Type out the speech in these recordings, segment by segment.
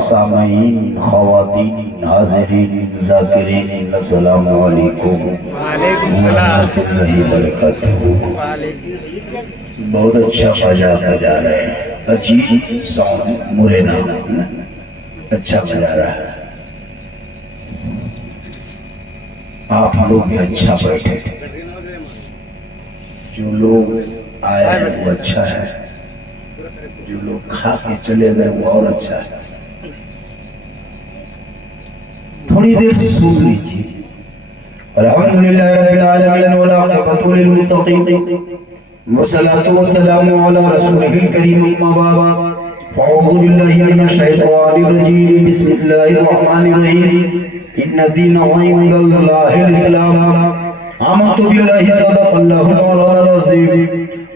सामीन ख़वातीन हाज़िरीन ज़ाकिरीन अस्सलामु अलैकुम वरहमतुल्लाहि वबरकातुहू। बहुत अच्छा बजा रहे हैं, अजीब सॉन्ग मुरैना अच्छा बजा रहा है। आप लोग भी अच्छा बैठे, जो लोग आए हैं वो अच्छा है, जो लोग खा के चले गए वो और अच्छा है। थोड़ी देर सुन लीजिए। अल्हम्दुलिल्लाह रब्बिल आलमीन वल आक़िबतु लिल मुत्तक़ीन वस्सलातु वस्सलामु अला रसूलिल करीम अम्मा बाद अऊज़ु बिल्लाहि मिनश शैतानिर रजीम बिस्मिल्लाहिर रहमानिर रहीम इन्न दीना इंदल्लाहिल इस्लाम आमन्तु बिल्लाहि सदक़ल्लाहु मौलाना अज़ीम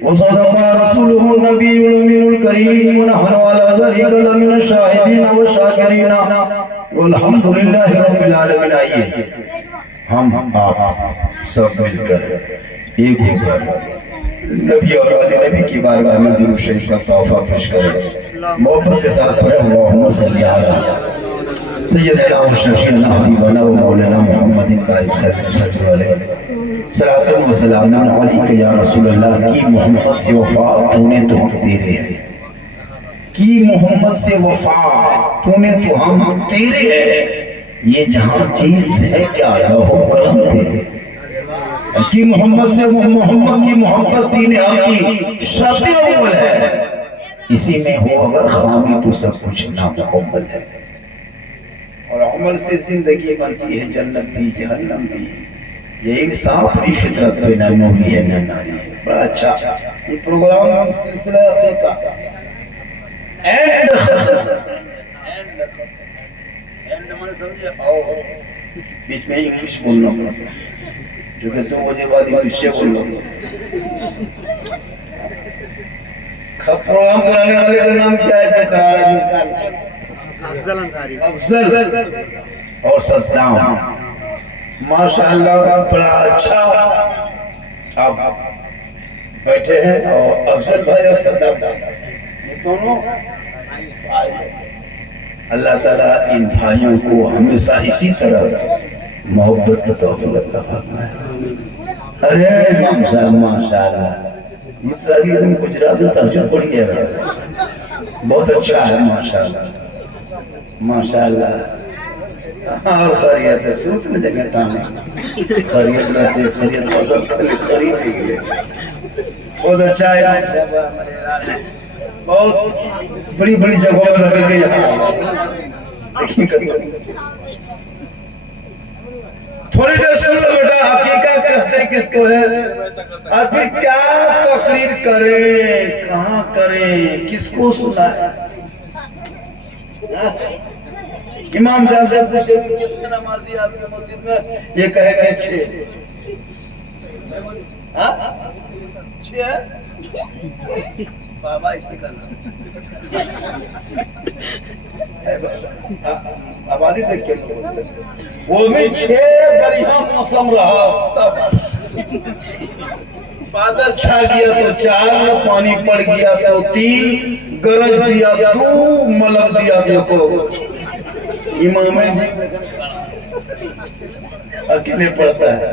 व सदक़ा रसूलुहु नबियुल अमीनुल करीम व नहनु अला ज़ालिका लमिनश शाहिदीन व शाकिरीन वल्हम्दुलिल्लाहि रब्बिल आलमीन। आइए हम आप सब मिलकर एक बार नबी और वाले नबी की बारगाह में दुरूद शरीफ का तोहफा पेश करें। मोहब्बत के साथ पढ़े अल्लाहुम्मा सल्ली अला सय्यदना व शफीअना हबीबना व मौलाना मुहम्मदिन बारिक सल्लल्लाहु अलैहि सलातन व सलामन अलैका या रसूल अल्लाह। की मोहम्मद से वफा तूने तो हम तेरे हैं, की मोहम्मद से वफा तूने तो हम तेरे हैं। ये जहां चीज है क्या लौह कलम तेरे, कि मोहम्मद से मोहम्मद की मोहब्बत दीन हम की शर्त अव्वल है। इसी में हो अगर खामी तो सब कुछ नामुकम्मल है। और अमल से जिंदगी बनती है, जन्नत भी जहन्नम भी। ये इंसान अपनी फितरत पे न नूरी है न नारी है। बड़ा अच्छा ये प्रोग्राम सिलसिला का एंड मैंने समझे। आओ बीच में इंग्लिश बोलना पड़ता, जो कि 2 बजे बाद इंग्लिश से बोल लो। प्रोग्राम कराने वाले का नाम क्या है? जो करा रहा है अफजल अंसारी, अफजल और सद्दाम। माशाअल्लाह बड़ा अच्छा आप बैठे हैं। और अफजल भाई और सद्दाम ये दोनों अल्लाह ताला इन भाइयों को हमेशा इसी तरह मोहब्बत का तौफीक अता फरमाए। अरे इमाम साहब माशाअल्लाह ये गुजरात में तहज्जुद पढ़ी है, बहुत अच्छा है माशाअल्लाह माशाअल्लाह। और खैरियत है, सोच न जगह टांग खैरियत रहते खैरियत पसंद खरीद है। बहुत अच्छा है, बहुत बड़ी बड़ी जगहों में रख के यहाँ थोड़ी देर सुन लो बेटा। हकीकत कहते हैं किसको है, और फिर क्या तकरीर करें, कहाँ करें, किसको सुनाए। इमाम साहब से पूछे कि कितने नमाजी आपकी मस्जिद में, ये कहेंगे 6। 6 बाबा इसी का नाम आबादी देख के वो भी 6 बढ़िया मौसम रहा तब बादल छा गया तो 4, पानी पड़ गया तो 3, गरज दिया 2, मलक दिया देखो। इमाम अकेले पड़ता है,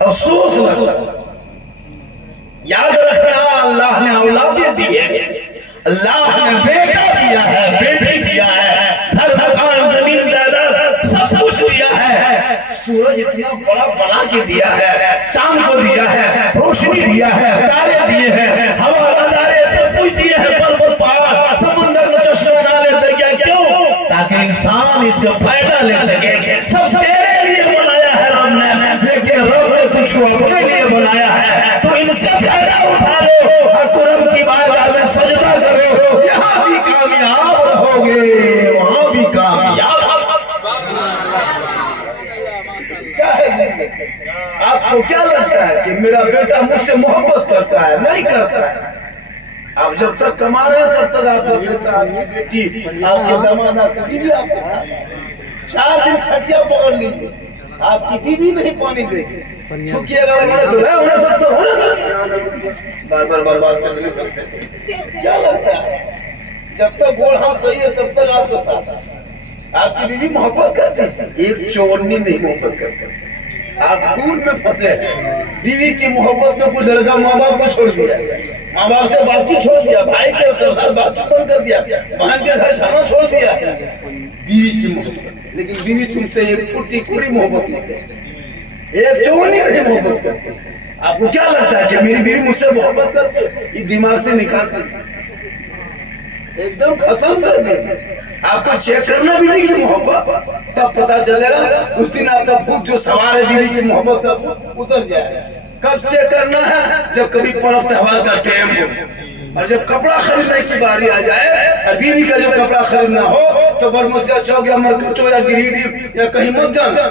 अफसोस लगता। याद रखना अल्लाह ने औलादे दी है, अल्लाह ने बेटा दिया है, बेटी दिया है, घर मकान जमीन जायदाद सब कुछ दिया है। सूरज इतना बड़ा बना के दिया है, चांद को दिया है, रोशनी दिया है, तारे दिए हैं, हवा नजारे सब कुछ दिए हैं, पर्वत पहाड़ समुद्र में चश्मे नाले दरिया। क्यों? ताकि इंसान इससे फायदा ले सके। सब तेरे लिए बनाया है रब ने, लेकिन रब ने तुझको अपने लिए बनाया है। तो इनसे फायदा उठा लो और तू रब की बारगाह में सजदा करो। यहाँ भी कामयाब रहोगे, वहाँ भी कामयाब। क्या है आपको क्या लगता है कि मेरा बेटा मुझसे मोहब्बत करता है? नहीं करता है। आप जब तक कमा रहे हैं तब तक आपका बेटा, आपकी बेटी, आपके दामाद, आपकी बीवी आपके साथ। 4 दिन खटिया पकड़ लीजिए, आपकी बीवी नहीं पानी देगी। बार बार बर्बाद कर नहीं सकते। क्या लगता है जब तक गोड़ हाथ सही है तब तक आपका साथ है। आपकी बीवी मोहब्बत करती है, एक चौवन्नी नहीं मोहब्बत करते। आप दूर में फंसे हैं, बीवी की मोहब्बत में कुछ लड़का माँ बाप को छोड़ दिया, माँ बाप से बातचीत छोड़ दिया, भाई के साथ बातचीत बंद कर दिया, बहन के घर जाना छोड़ दिया, बीवी की मोहब्बत। लेकिन बीवी तुमसे एक फुटी कोई मोहब्बत नहीं करती, एक चौवन्नी नहीं मोहब्बत करती। आपको क्या लगता है कि मेरी बीवी मुझसे मोहब्बत करती है? ये दिमाग से निकाल दीजिए, एकदम खत्म कर दीजिए। आपको चेक करना बीवी की मोहब्बत, तब पता चलेगा उस दिन आपका भूत जो सवार है बीवी की मोहब्बत का उतर जाए। कब चेक करना है? जब कभी पर्व त्योहार का टाइम हो और जब कपड़ा खरीदने की बारी आ जाए और बीवी का जो कपड़ा खरीदना हो तो बरमसिया चौक या मरकचो या गिरिडीह या कहीं मत जाना,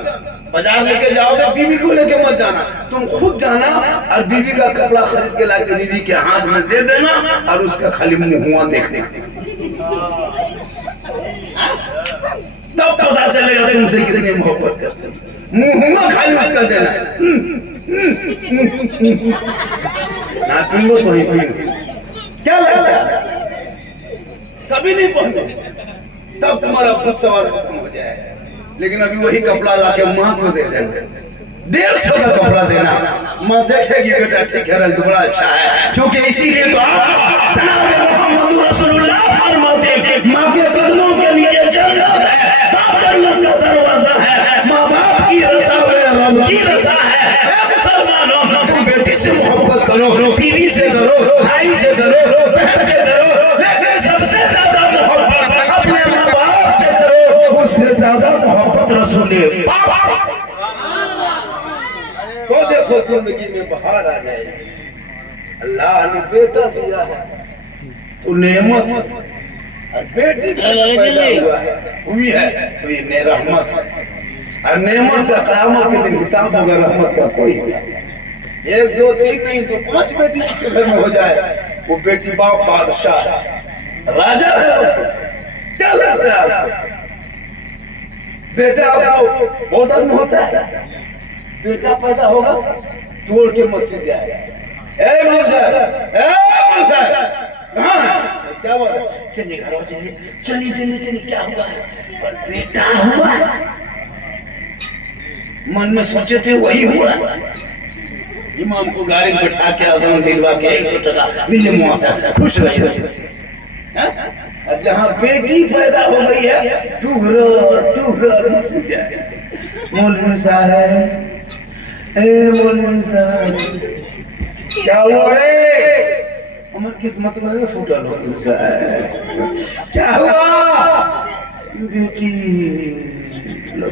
बाजार लेके जाओगे बीवी को लेके मत जाना, तुम खुद जाना और बीवी का कपड़ा खरीद के लाके बीवी के हाथ में दे देना और उसका खाली मुंह देखने, तब पता चलेगा तुमसे कितनी मोहब्बत करते। मुंह खाली उसका देना ना, तुम तो ही क्या लगता है कभी नहीं पहने, तब तुम्हारा खुद सवाल खत्म हो जाए। लेकिन अभी वही कपड़ा लाके माँ को दे देंगे, 150 का कपड़ा देना, माँ देखेगी बेटा ठीक है रंग बड़ा अच्छा है, क्योंकि इसीलिए तो आप जनाब मोहम्मद रसूलुल्लाह फरमाते हैं माँ के कदमों के नीचे जन्नत है, बाप जन्नत का दरवाजा है, माँ बाप की रज़ा में रब की रज़ा है। मुसलमानों अपनी बेटी से मोहब्बत करो, बीवी से करो, भाई से करो, बहन से करो, लेकिन सबसे ज्यादा मोहब्बत अपने माँ बाप से करो, उससे ज्यादा मोहब्बत रसूल पाक। तो देखो जिंदगी में बाहर आ जाएगी। अल्लाह ने बेटा दिया है तो नेमत है, और बेटी पैदा हुआ है हुई है तो ये रहमत है, और नेमत का क़यामत के दिन हिसाब होगा, रहमत का कोई नहीं। 1 2 3 नहीं तो 5 बेटी इसके घर में हो जाए, वो बेटी बाप बादशाह राजा है। क्या लगता है आपको बेटा आपको बहुत आदमी होता है, बेटा पैदा होगा तोड़ के मस्जिद जाएगा, ए इमाम साहब, ए इमाम साहब क्या बात है, चलिए घर चलिए, चलिए चलिए चलिए, क्या हुआ है? पर बेटा हुआ, मन में सोचे थे वही हुआ। इमाम को गाड़ी में बैठा के आज़ान दिलवा के 100 टका लीजिए मुआवजा, खुश रहिए। और जहाँ बेटी पैदा हो गई है टूर मस्जिद जाए, मौलवी साहब, ए मौलवी साहब क्या हुआ रे? हमारी किस्मत में फूटल हो क्या हुआ? बेटी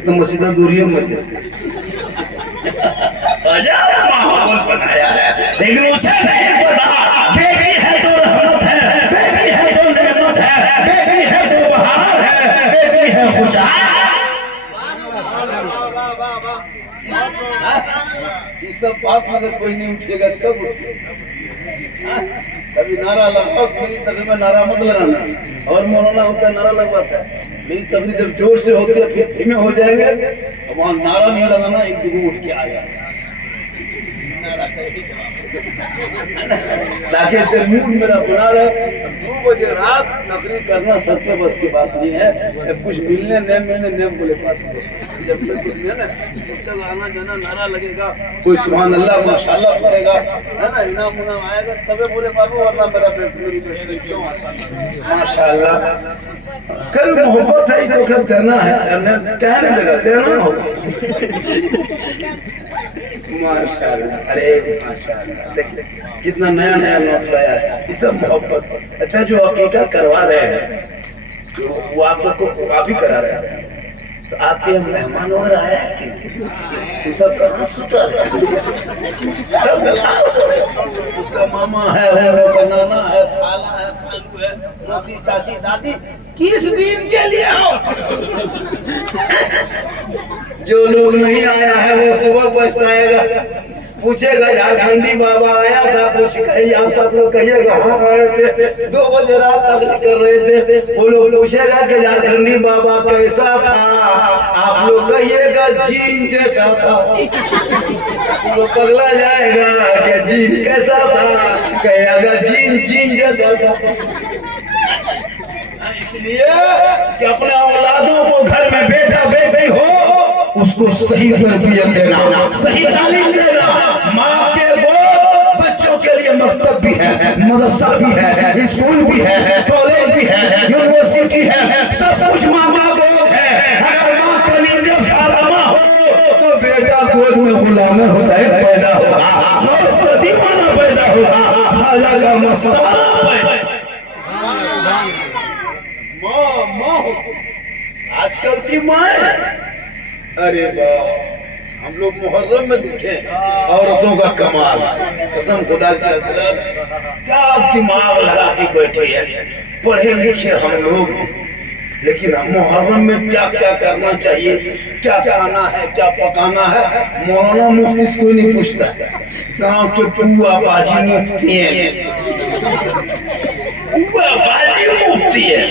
तो मस्जिद दूरी मत माहौल बनाया है, लेकिन उसे नहीं पता बेटी है तो रहमत है, बेटी है तो नेमत है, बेटी है तो बहार है, बेटी है खुशहाल। इस सब बात में अगर कोई नहीं उठेगा तो कब उठेगा? कभी नारा लगाओ, मेरी तकरीर में नारा मत लगाना, और मौलाना होता है नारा लगवाता है, मेरी तकरीर जब जोर से होती है फिर धीमे हो जाएंगे, अब वहाँ नारा नहीं लगाना, एक दुगो उठ के आया ताकि इसे मूड मेरा बना रहे। 2 बजे रात तकरीर करना सबके बस की बात नहीं है, कुछ मिलने न मिलने न बोले पाते, जब तक है ना तब तक आना जाना नारा लगेगा, कोई सुभान अल्लाह माशाल्लाह पड़ेगा, है ना, इनाम उनाम आएगा तबे बोले पाबो, वरना मेरा मेरी बेटी क्यों माशाल्लाह कर मोहब्बत है तो कर करना है, कहने लगा देना होगा माशाल्लाह। अरे माशाल्लाह, देख कितना नया नया नोट लाया है, ये सब मोहब्बत। अच्छा जो हकीकत करवा रहे हैं तो वो आप ही करा रहे हैं, तो आपके मेहमान और आया है कि सब कहाँ सुता है? उसका मामा है, नाना है, खाला है, खालू है, मौसी, चाची, दादी, किस दिन के लिए हो? जो लोग नहीं आया है वो सुबह पछताएगा, पूछेगा झारखंडी बाबा आया था, कुछ कहीं आप सब लोग कहिएगा हाँ आए थे, 2 बजे रात तकरीर कर रहे थे, वो लोग पूछेगा कि झारखंडी बाबा कैसा था, आप लोग कहिएगा जीन जैसा था, वो पगला जाएगा कि जीन कैसा था, कहेगा जीन जैसा था। इसलिए कि अपने औलादों को घर में बेटा बेटी हो उसको सही तरबियत देना, सही तालीम देना। माँ के गोद बच्चों के लिए मकतब भी है, मदरसा भी है, स्कूल भी है, कॉलेज भी है, यूनिवर्सिटी है, सब कुछ माँ का गोद है। अगर माँ कनीज़े फातिमा हो तो बेटा गोद में गुलाम हुसैन पैदा होगा, उसका दीवाना पैदा होगा, खाजा का मस्ताना पैदा। माँ आजकल की माँ, अरे वाह, हम लोग मुहर्रम में देखे औरतों का कमाल, कसम खुदा की क्या दिमाग लगा के बैठे हैं, पढ़े लिखे हम लोग, लेकिन मुहर्रम में क्या क्या करना चाहिए, क्या खाना है, क्या पकाना है, मौलाना मुफ्ती से कोई नहीं पूछता। गांव के पुआ बाजी मुफ्ती है, पुआ बाजी मुफ्ती है,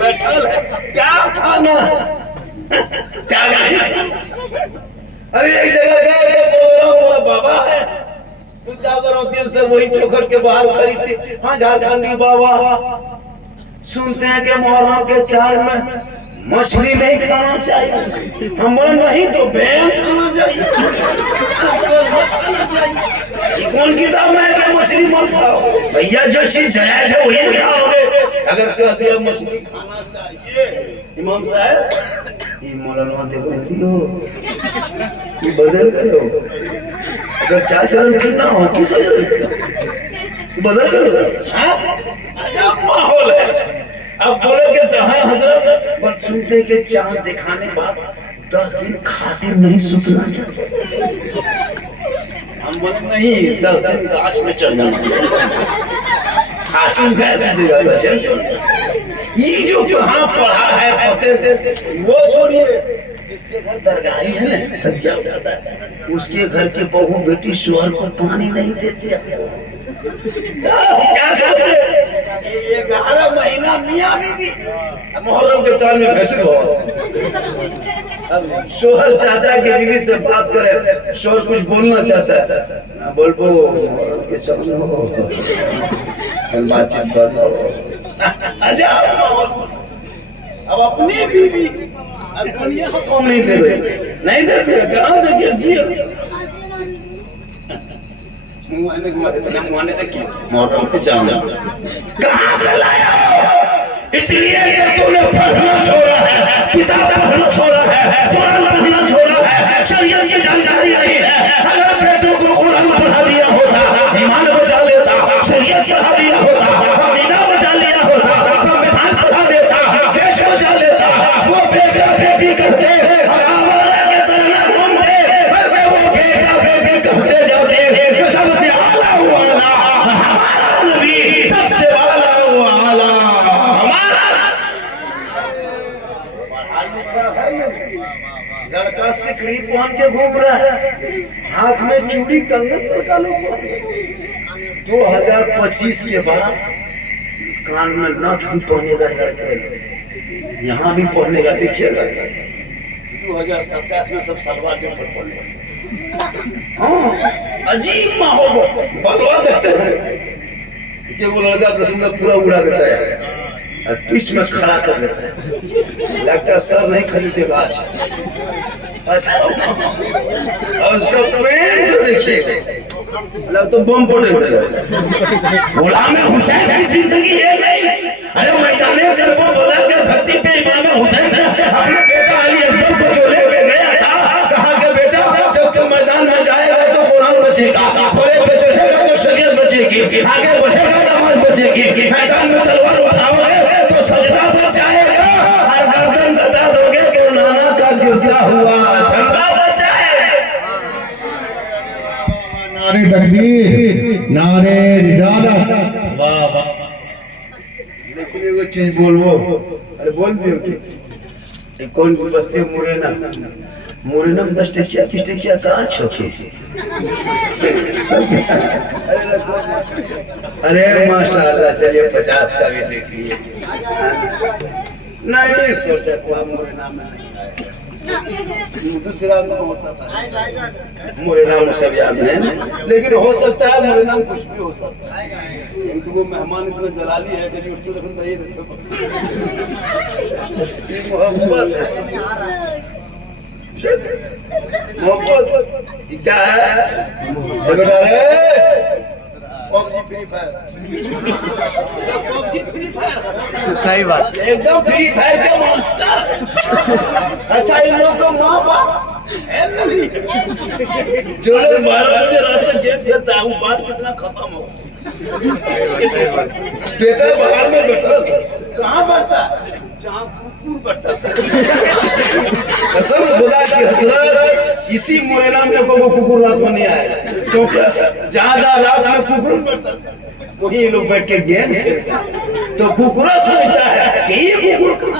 बैठल है, क्या खाना क्या नहीं। अरे एक जगह गए बाबा है, कुछ ज्यादा से वही चोखर के बाहर खड़ी थी। हाँ झारखंडी बाबा, सुनते हैं कि मुहर्रम के चांद में मछली नहीं खाना चाहिए। हम बोले नहीं तो बैंग खाना चाहिए। कौन किताब में है कि मछली मत खाओ? भैया जो चीज जायज है वही ना खाओगे। अगर कह दिया मछली खाना चाहिए, इमाम साहब ये मौलाना देखो ये बदल करो, अगर चार चरण ठीक ना हो किस बदल करो। हाँ माहौल है। अब बोले कि जहाँ हजरत पर सुनते के चांद दिखाने बाद 10 दिन खातिर नहीं सुतना चाहिए। हम बोले नहीं 10 दिन गाछ में चढ़ जाना, ये जो कहाँ पढ़ा है पते वो छोड़िए, जिसके घर दरगाही है ना तजिया उठाता है, उसके घर के बहू बेटी शोहर को पानी नहीं देते। क्या सोचे 11 महीना मियां बीवी मुहर्रम के चांद में भैंस अब शोहर चाचा की बीवी से बात करे, शोहर कुछ बोलना चाहता है ना, बोल पो के चांद बातचीत कर। अब अपनी बीवी दुनिया को हम नहीं दे रहे, नहीं देते, कहाँ देखे जी मुआने देखिए मुहर्रम के चांद कहाँ से लाया? इसलिए कि तूने पढ़ना छोड़ा है, किताब पढ़ना छोड़ा है, कुरान पढ़ना छोड़ा है, शरीयत की जानकारी नहीं है। अगर बेटों को कुरान पढ़ा दिया होता, ईमान बचा लेता, शरीयत पढ़ा दिया होता, अकीदा बचा लिया होता, संविधान पढ़ा देता, देश बचा लेता, वो बेटा बेटी करते और आवारा के तरह घूमते, बल्कि वो बेटा बेटी करते जाते। सबसे आला वाला हमारा नबी, सबसे आला वाला हमारा लड़का सिकड़ी पहन के घूम रहा है, हाथ में चूड़ी कंगन लड़का लोग 2025 के बाद कान में नथ भी पहनेगा लड़का, यहाँ भी पहनेगा, देखिएगा 2027 में सब सलवार जंपर पहनेगा। हाँ अजीब माहौल बलवा देते हैं कि वो लड़का कसम पूरा उड़ा देता है और बीच में खड़ा कर देता है, लगता है सर नहीं खरीदेगा आज। और उसका पेंट देखिए तो बम पड़े गुलाम हुसैन की जिंदगी है नहीं। अरे मैदान जब वो बोला कि धरती पे इमाम हुसैन अपने बेटा अली अकबर को जो लेके गया था, कहा कि बेटा जब तुम मैदान में जाएगा तो कुरान बचेगा, घोड़े पे चढ़ेगा तो शरीयत बचेगी, आगे बढ़ेगा नमाज बचेगी, मैदान में तलवार उठाओगे तो सजदा बच जाएगा और गर्दन कटा दोगे कि नाना का गिरता हुआ झंडा बच जाएगा। नारे तकबीर, नारे रिसालत, वाह वाह। लेकिन एगो चीज बोलबो, अरे बोल दियो कौन बस्ती मुरेना, मुरेना में 10 टकिया 20 टकिया कहाँ छोके। अरे माशाल्लाह, चलिए 50 का भी देख लिए। नहीं 100 टका मुरेना में नहीं, दूसरा में होता था। मुरेना में सब याद है, लेकिन हो सकता है मुरेना में कुछ भी हो सकता है। एक वो मेहमान इतना जलाली है कि उठते देखो तो ये मोहब्बत क्या है बेटा रे पबजी फ्री फायर सही बात। एकदम फ्री फायर का मॉन्स्टर। अच्छा इन लोगों का माँ बाप है नहीं जो लोग 12 बजे रात तक गेम खेलता है वो बात कितना खत्म हो। बेटा बाहर में बैठा कहाँ बैठता जहाँ कुकुर बैठता कसम खुदा की हजरत इसी मुरैना में को कुकुर रात में नहीं आया क्योंकि जहाँ रात में कुकुर बैठता वही लोग बैठ के गेम खेलते तो कुकुरा सोचता है कि ये कुकुर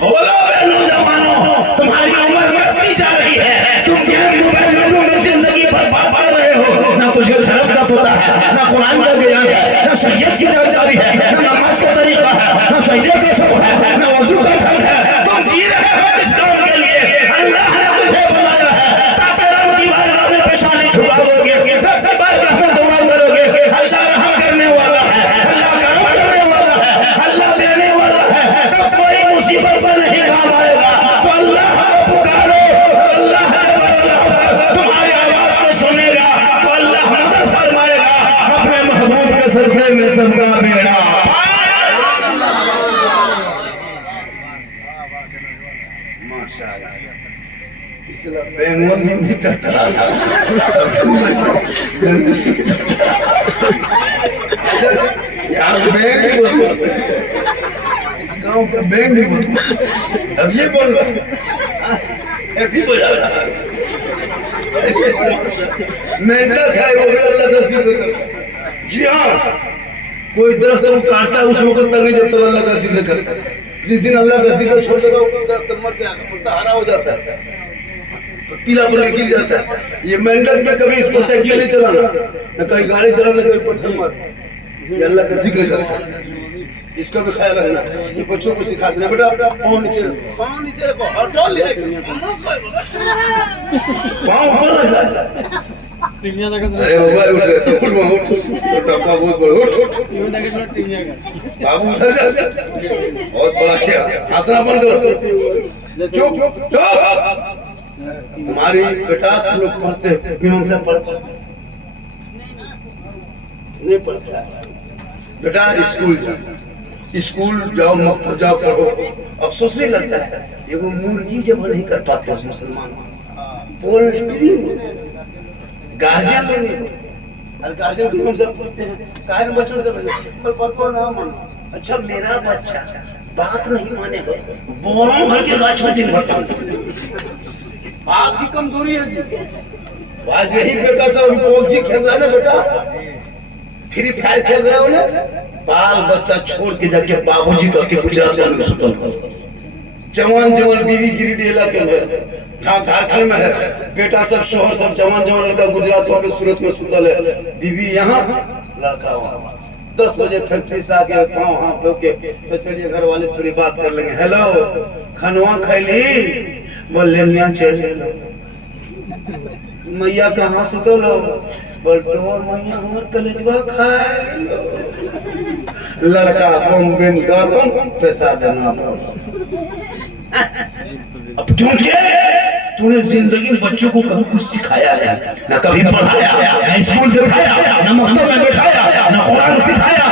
बोलो बे नौजवानों तुम्हारी उम्र बढ़ती जा रही है तुम गेम मोबाइल में जिंदगी बर्बाद कर रहे हो ना तुझे धर्म का पता है ना कुरान का ज्ञान है ना शरीयत की जानकारी है ना नमाज का तरीका है ना सजदे का सब है ना वजू का ढंग है तुम जी रहे हो किस काम के लिए अल्लाह ने तुझे बनाया है ताकि रब की बारगाह में पेशानी झुकाओगे रब की बारगाह में दुआ करोगे अल्लाह रहम करने वाला है अल्लाह करम करने वाला है अल्लाह देने वाला है जब कोई मुसीबत पर नहीं काम आएगा तो अल्लाह को पुकारो अल्लाह जब तुम्हारी आवाज को सुनेगा तो अल्लाह मदद फरमाएगा अपने महबूब के सजदे में सबका बेड़ा माशाअल्लाह इसलिए बेंगोन में भी टटरा यहाँ बैंक बोल इस गांव का बैंक भी बोल अब ये बोल हैप्पी बजा रहा मेंढक है वो भी अल्लाह का जिक्र जी हाँ कोई दरख्त को काटता है उस वक्त तक नहीं जब तक अल्लाह का जिक्र करता जिस दिन अल्लाह का जिक्र छोड़ देगा वो दरख्त मर जाएगा पत्ता हरा हो जाता है पीला पड़ गिर जाता है ये मेंढक में कभी इसको साइकिल नहीं चलाना न कहीं गाड़ी चलाना कोई पत्थर मार ये अल्लाह का जिक्र करता इसका भी ख्याल रखना ये बच्चों को सिखा देना बेटा पाँव नीचे रखो हटो ले पाँव ऊपर रखा अरे बाबा उठ रहे तो डब्बा बहुत बड़ा उठ बाबू उधर जा बहुत बड़ा क्या हंसना बंद करो चुप चुप हमारी बेटा लोग पढ़ते बिना से पढ़ते नहीं पढ़ता बेटा स्कूल जाओ मकतब जाओ पढ़ो अफसोस नहीं लगता है ये वो मुर्गी जब नहीं कर पाते मुसलमान पोल्ट्री गार्जियन नहीं और गार्जियन को हम सब पूछते हैं काहे बच्चों से पर पतो ना मानो अच्छा मेरा बच्चा बात नहीं मानेगा बोरों घर के गाछ में दिन भर आपकी कमजोरी है जी आज यही बेटा सब पबजी खेल रहा है ना बेटा फ्री फायर खेल रहे हो ना बाल बच्चा छोड़ के जाके बाबूजी का के गुजरात में सुतल जवान बीवी गिरिडीह इलाके में झारखंड में है बेटा सब शोहर सब जवान लड़का गुजरात में सूरत में सुतल है बीवी यहाँ लड़का वहाँ 10 बजे फैक्ट्री से आके पाँव हाथ धो के तो चलिए घर वाले से थोड़ी बात कर लेंगे हेलो खनवा खैली बोल ले चल मैया कहाँ सुतल हो बोल तो मैया हमर कलेजवा खाए लड़का बम बम गर्दन पैसा देना अब क्योंकि तूने जिंदगी में बच्चों को कभी कुछ सिखाया है ना कभी पढ़ाया ना स्कूल दिखाया ना मकतब में बैठाया ना कुरान सिखाया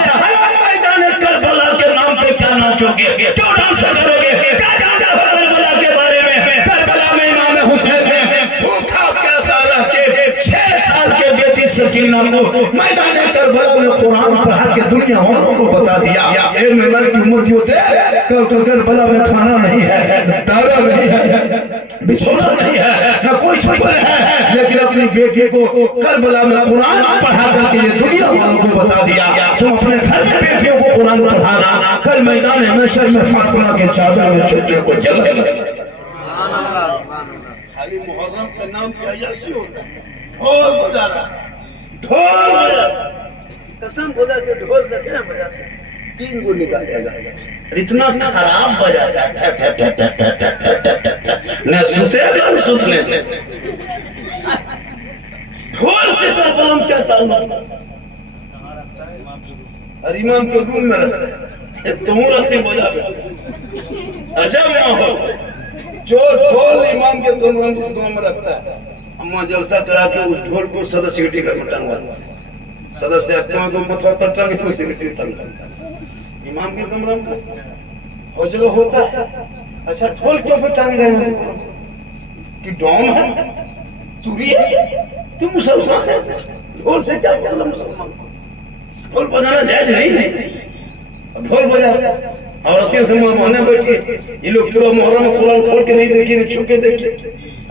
मैदान करबला के नाम पे क्या नाचोगे क्यों डांस करोगे क्या जानते हो करबला के बारे में करबला में इमाम हुसैन ने भूखा प्यासा रह के 6 साल के बेटी सकीना को मैदान करबला में कुरान पढ़ा के दुनिया वालों को बता दिया ए नन्हा की उम्र क्यों थे करबला में खाना नहीं है दारा नहीं है बिछोना नहीं है ना कोई छुपल है लेकिन अपनी बेटी को करबला में कुरान पढ़ा करके ये दुनिया वालों को बता दिया तुम अपने घर में बेटियों को कुरान पढ़ाना कल मैदान हमेशा में फातिमा के चाचा में छोटे को जगह खाली मुहर्रम के नाम पे अय्याशी होता है ढोल बजा रहा ढोल कसम खुदा के ढोल देखे बजाते 3 गो निकालेगा इतना खराब बजाता न सुतेगा न सुतने ढोल से करबला क्या ताल्लुक और इमाम के रूम में रहता है, एक तो रहती बजा बेटा, अजब माहौल। चोर ढोल इमाम के कमरे में जिस गाँव में रखता है, अम्मा जलसा करा के उस ढोल को सदर सिक्योरिटी घर में टंगवा देते हैं। सदर से आपको मथुरा तक टंगे तो सिक्योरिटी तंग इमाम के कमरे में और जगह होता है। अच्छा ढोल क्यों पे टांग रहे हैं कि डॉन है, तुरी है, तुम मुसलमान है, ढोल से क्या मतलब मुसलमान? ढोल बजाना जायज नहीं है। अब ढोल बजा औरतें से माने बैठी, ये लोग पूरा मुहर्रम में कुरान खोल के नहीं देखे, छू के देखे।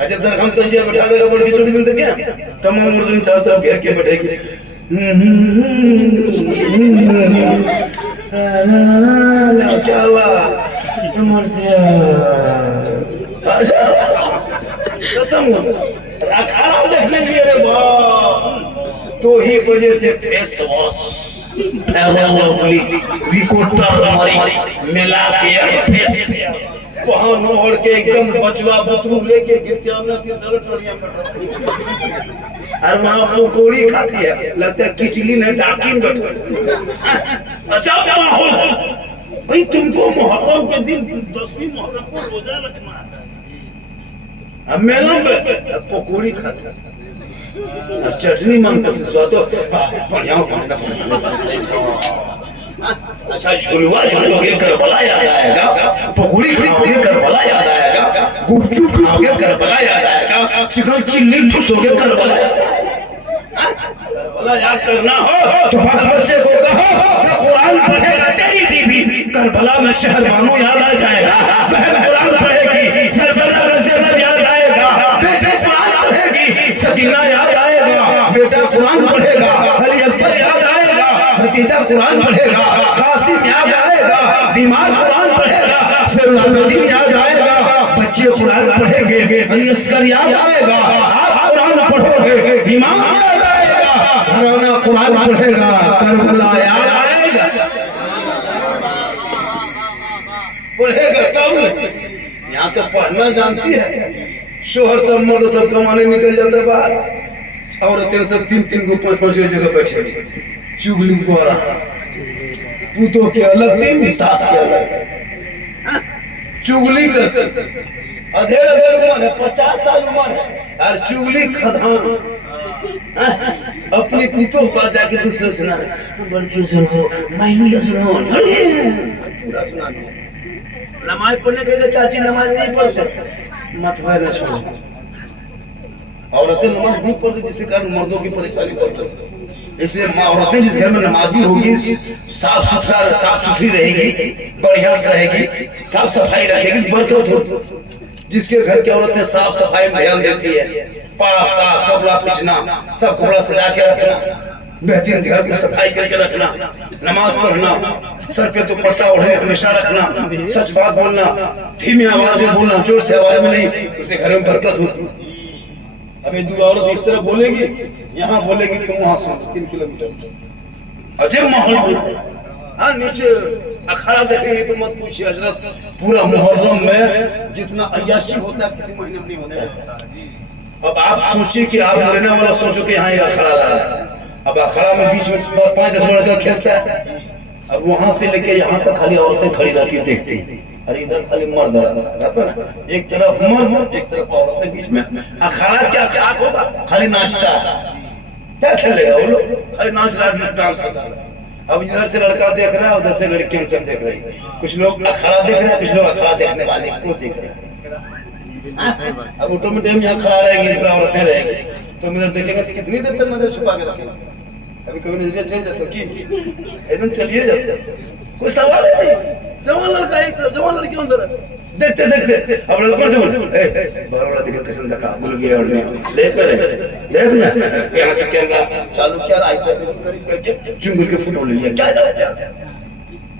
जब दरगाह तजिया बैठा देगा बोल के छोड़ देंगे क्या? तमाम मुर्दन चारों तरफ घेर के बैठेगी, क्या हुआ उमर से कसम अखाड़ा देखने के लिए रे बाप। तो ही वजह से फेस वॉश मिला के फेस वहां न ओढ़ के एकदम बचवा बुतरू लेके और वहां पकौड़ी खाती है, लगता है किचली ने डाकिन बैठा। अच्छा माहौल भाई, तुमको मुहर्रम के दिन 10वीं मुहर्रम को रोजा रखना है, अब मेला में पकौड़ी खाते हैं और चटनी मांगते से स्वाद अच्छा झुलवा झुलोगे करबला याद आएगा, पकौड़ी खाओगे करबला याद आएगा, गुपचुप खाओगे करबला याद आएगा, चिकन चिल्ली ठुसोगे करबला याद करना हो तो बाल बच्चे को कहो कुरान पढ़ेगा तेरी बीबी, करबला में शहर बानो याद आ जाएगा, बहन कुरान पढ़ेगी सरबला का ज़िक्र याद आएगा, बेटे कुरान पढ़ेगी सकीना याद आएगा, बेटा कुरान पढ़ेगा अली अकबर याद आएगा, भतीजा कुरान पढ़ेगा कासिम याद आएगा, बीमार कुरान पढ़ेगा सिराजुद्दीन याद आएगा, बच्चे कुरान पढ़ेंगे अली असगर याद आएगा, आप कुरान पढ़ोगे इमाम याद आएगा, घराना कुरान पढ़ेगा करबला याद आएगा, पढ़ेगा कब? यहाँ तो पढ़ना जानती है, शोहर सब मर्द सब कमाने निकल जाता है बाहर, औरतें सब 3-3 को 5-5 जगह बैठे चुगली को आ रहा, पूतों के अलग 3 सास के अलग, चुगली करते अधेड़ उम्र है, 50 साल उम्र है और चुगली खदान अपनी पूतों को जाके दूसरे सुना, बड़की सुनो मायनी सुनो, पूरा सुना दो। नमाज पढ़ने के चाची नमाज नहीं पढ़ते मत न छोड़ो, औरतें नमाज नहीं पढ़ती जिसके कारण मर्दों की परेशानी पड़ती, इसलिए औरतें जिस घर में नमाजी होगी साफ सुथरी रहेगी, बढ़िया से रहेगी, साफ सफाई रखेगी, बरकत होगी। जिसके घर की औरतें साफ सफाई में ध्यान देती है, पाक साफ कपड़ा पिचना, सब कपड़ा सजा के रखना, बेहतरीन घर में सफाई करके रखना, नमाज पढ़ना, सर पे दुपट्टा ओढ़े हमेशा रखना, सच बात बोलना, धीमी आवाज में बोलना, जोर से आवाज में नहीं, उससे घर में बरकत होती। अभी 2 औरत इस तरह बोलेगी, यहाँ बोलेगी तुम वहां से 3 किलोमीटर अजब माहौल। हाँ नीचे अखाड़ा देखेंगे तो मत पूछिए हजरत, पूरा मुहर्रम में जितना अय्याशी होता है किसी महीने में नहीं होता। अब आप सोचिए कि आप रहने वाला सोचो कि यहाँ ये अखाड़ा लगा है, अब अखाड़ा में बीच में 5-10 लड़का खेलता है, अब वहां से लेके यहाँ तक खाली औरतें खड़ी रहती है देखती, अरे इधर खाली मर्द रहता ना, एक तरफ मर्द एक तरफ औरतें, बीच में अखाड़ा क्या खाक होगा, खाली नाश्ता क्या खेलेगा वो लोग, खाली नाच डांस। अब इधर से लड़का देख रहा है, उधर से लड़कियां सब देख रही है, कुछ लोग अखाड़ा देख रहे हैं, कुछ लोग अखाड़ा देखने वाले को देख रहे हैं। अब ऑटोमेटिक यहाँ खड़ा रहेंगे, इधर औरतें रहेंगी, तो इधर देखेंगे कितनी देर तक नजर छुपा के रखेंगे, कभी कभी नजरिया चल जाता कि एकदम चलिए जाते, कोई सवाल ही नहीं। जवान लड़का एक तरफ, जवान लड़की उधर, देखते देखते अब लड़कों से बोलते बड़ा बड़ा दिखा किस्म का बोल गया और देख ना यहाँ से कैमरा चालू किया, ऐसा करके चुंगल के फोटो ले लिया, क्या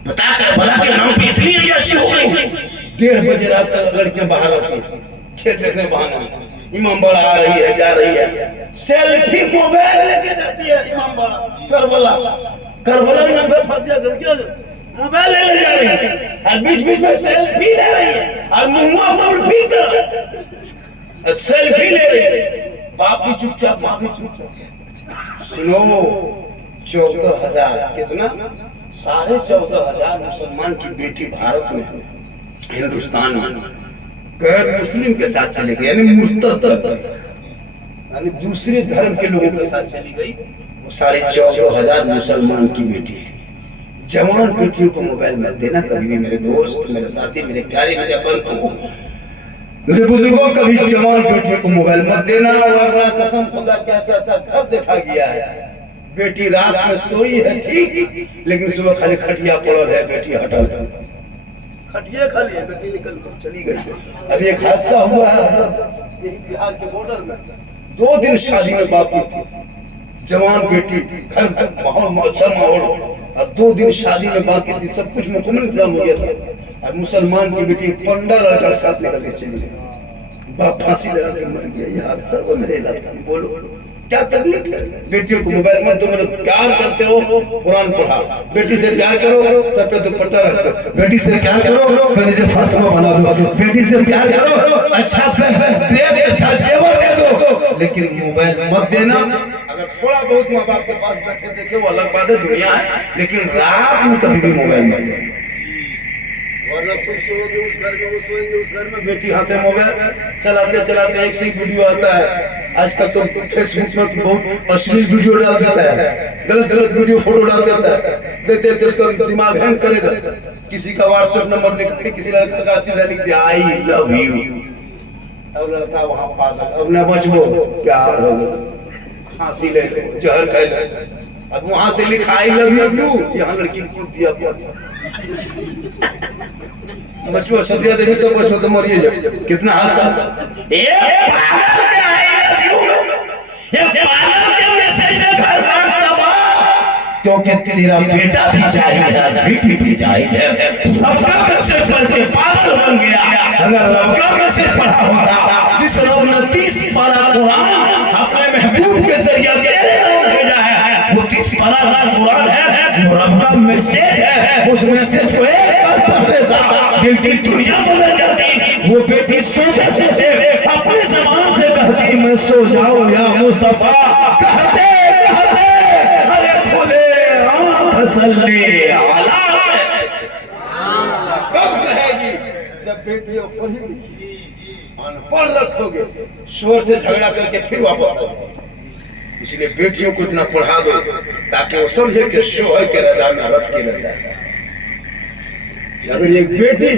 बता कर भला के नाम पे इतनी अय्याशी हो गई। 1:30 बजे रात तक लड़कियां बाहर आती है, खेल देखने बहाना, इमाम बाड़ा आ रही है जा रही है, सेल्फी मोबाइल लेके जाती है इमाम बाड़ा, करबला नाम का फातिहा कर क्या मोबाइल ले जा रही है और बीच बीच में सेल्फी ले रही है और मुंह कुल्फी तरह सेल्फी ले रही है, बाप भी चुपचाप माँ भी चुपचाप। सुनो 14,000 कितना 14,500 मुसलमान की बेटी भारत में, हिंदुस्तान में गैर मुस्लिम के साथ चले गए, यानी मुर्तद यानी दूसरे धर्म के लोगों के साथ चली गई। 14,500 मुसलमान की बेटी, जवान बेटियों को मोबाइल मत देना कभी भी मेरे दोस्त, मेरे साथी, मेरे प्यारे, मेरे बंधु, मेरे बुजुर्गों, कभी जवान बेटियों को मोबाइल मत देना। वरना कसम खुदा के ऐसा घर देखा गया है, बेटी रात में सोई है ठीक, लेकिन सुबह खाली खटिया पड़ल है, बेटी हटल है, खटिया खाली है, बेटी निकल कर चली गई। अभी एक हादसा हुआ है बिहार के बॉर्डर में, 2 दिन शादी में बाकी थी, जवान बेटी, घर माहौल अच्छा माहौल, और 2 दिन शादी में बाकी थी, सब कुछ मुकम्मल इंतजाम हो गया था, और मुसलमान की बेटी पंडा लड़का साथ निकल के चली गई, बाप फांसी लगा के मर गया। ये हादसा हुआ मेरे इलाके में। बोलो क्या तकलीफ है? बेटियों को मोबाइल मत दो, मेरे प्यार करते हो कुरान पढ़ा, बेटी से प्यार करो, सर पे दुपट्टा रख दो, बेटी से प्यार करो, गले से फातिमा बना दो, बेटी से प्यार करो, अच्छा ड्रेस अच्छा जेवर दे दो, लेकिन मोबाइल मत देना। अगर थोड़ा बहुत माँ बाप के पास बैठे देखे वो अलग बात है, दुनिया है, लेकिन रात में कभी भी मोबाइल मत देना। वरना तुम सोओगे उस घर में, वो सोएंगे उस घर में, बेटी हाथ में मोबाइल चलाते चलाते एक से एक वीडियो आता है। आजकल तो फेसबुक में बहुत अश्लील वीडियो डाल देता है, गलत वीडियो फोटो डाल देता है, देते देते उसका दिमाग हैंग करेगा। किसी का व्हाट्सएप नंबर निकाल के किसी लड़का का सीधा लिख दिया आई लव यू, अब लड़का वहां पागल, अब न बचबो, प्यार हो गया, फांसी ले लो, जहर खा लो, अब वहां से लिखा आई लव यू, यहाँ लड़की को दिया बचो सदिया देवी तो बचो तो मरिए जाओ। कितना हादसा, क्योंकि तेरा बेटा भी जाहिल है, बेटी भी जाहिल है, सबका मैसेज पढ़ के पागल बन गया। अगर रब का मैसेज पढ़ा होता, जिस रब ने 30 पारा कुरान अपने महबूब के जरिए तेरे नाम भेजा है, वो 30 पारा कुरान है, वो रब का मैसेज है। उस मैसेज को एक बार पढ़ लेता, दिल की दुनिया बदल जाती। वो बेटी सोते सोते अपनी ज़बान से कहती मैं सो जाऊं या मुस्तफा, कहते कहते अरे खोले आँख सल्ले आला। कब कहेगी? जब बेटी पढ़ी लिखी अनपढ़ रखोगे, शोर से झगड़ा करके फिर वापस आओगे। इसलिए बेटियों को इतना पढ़ा दो ताकि वो समझे कि शोहर के रजा में रब की रजा है। अगर एक बेटी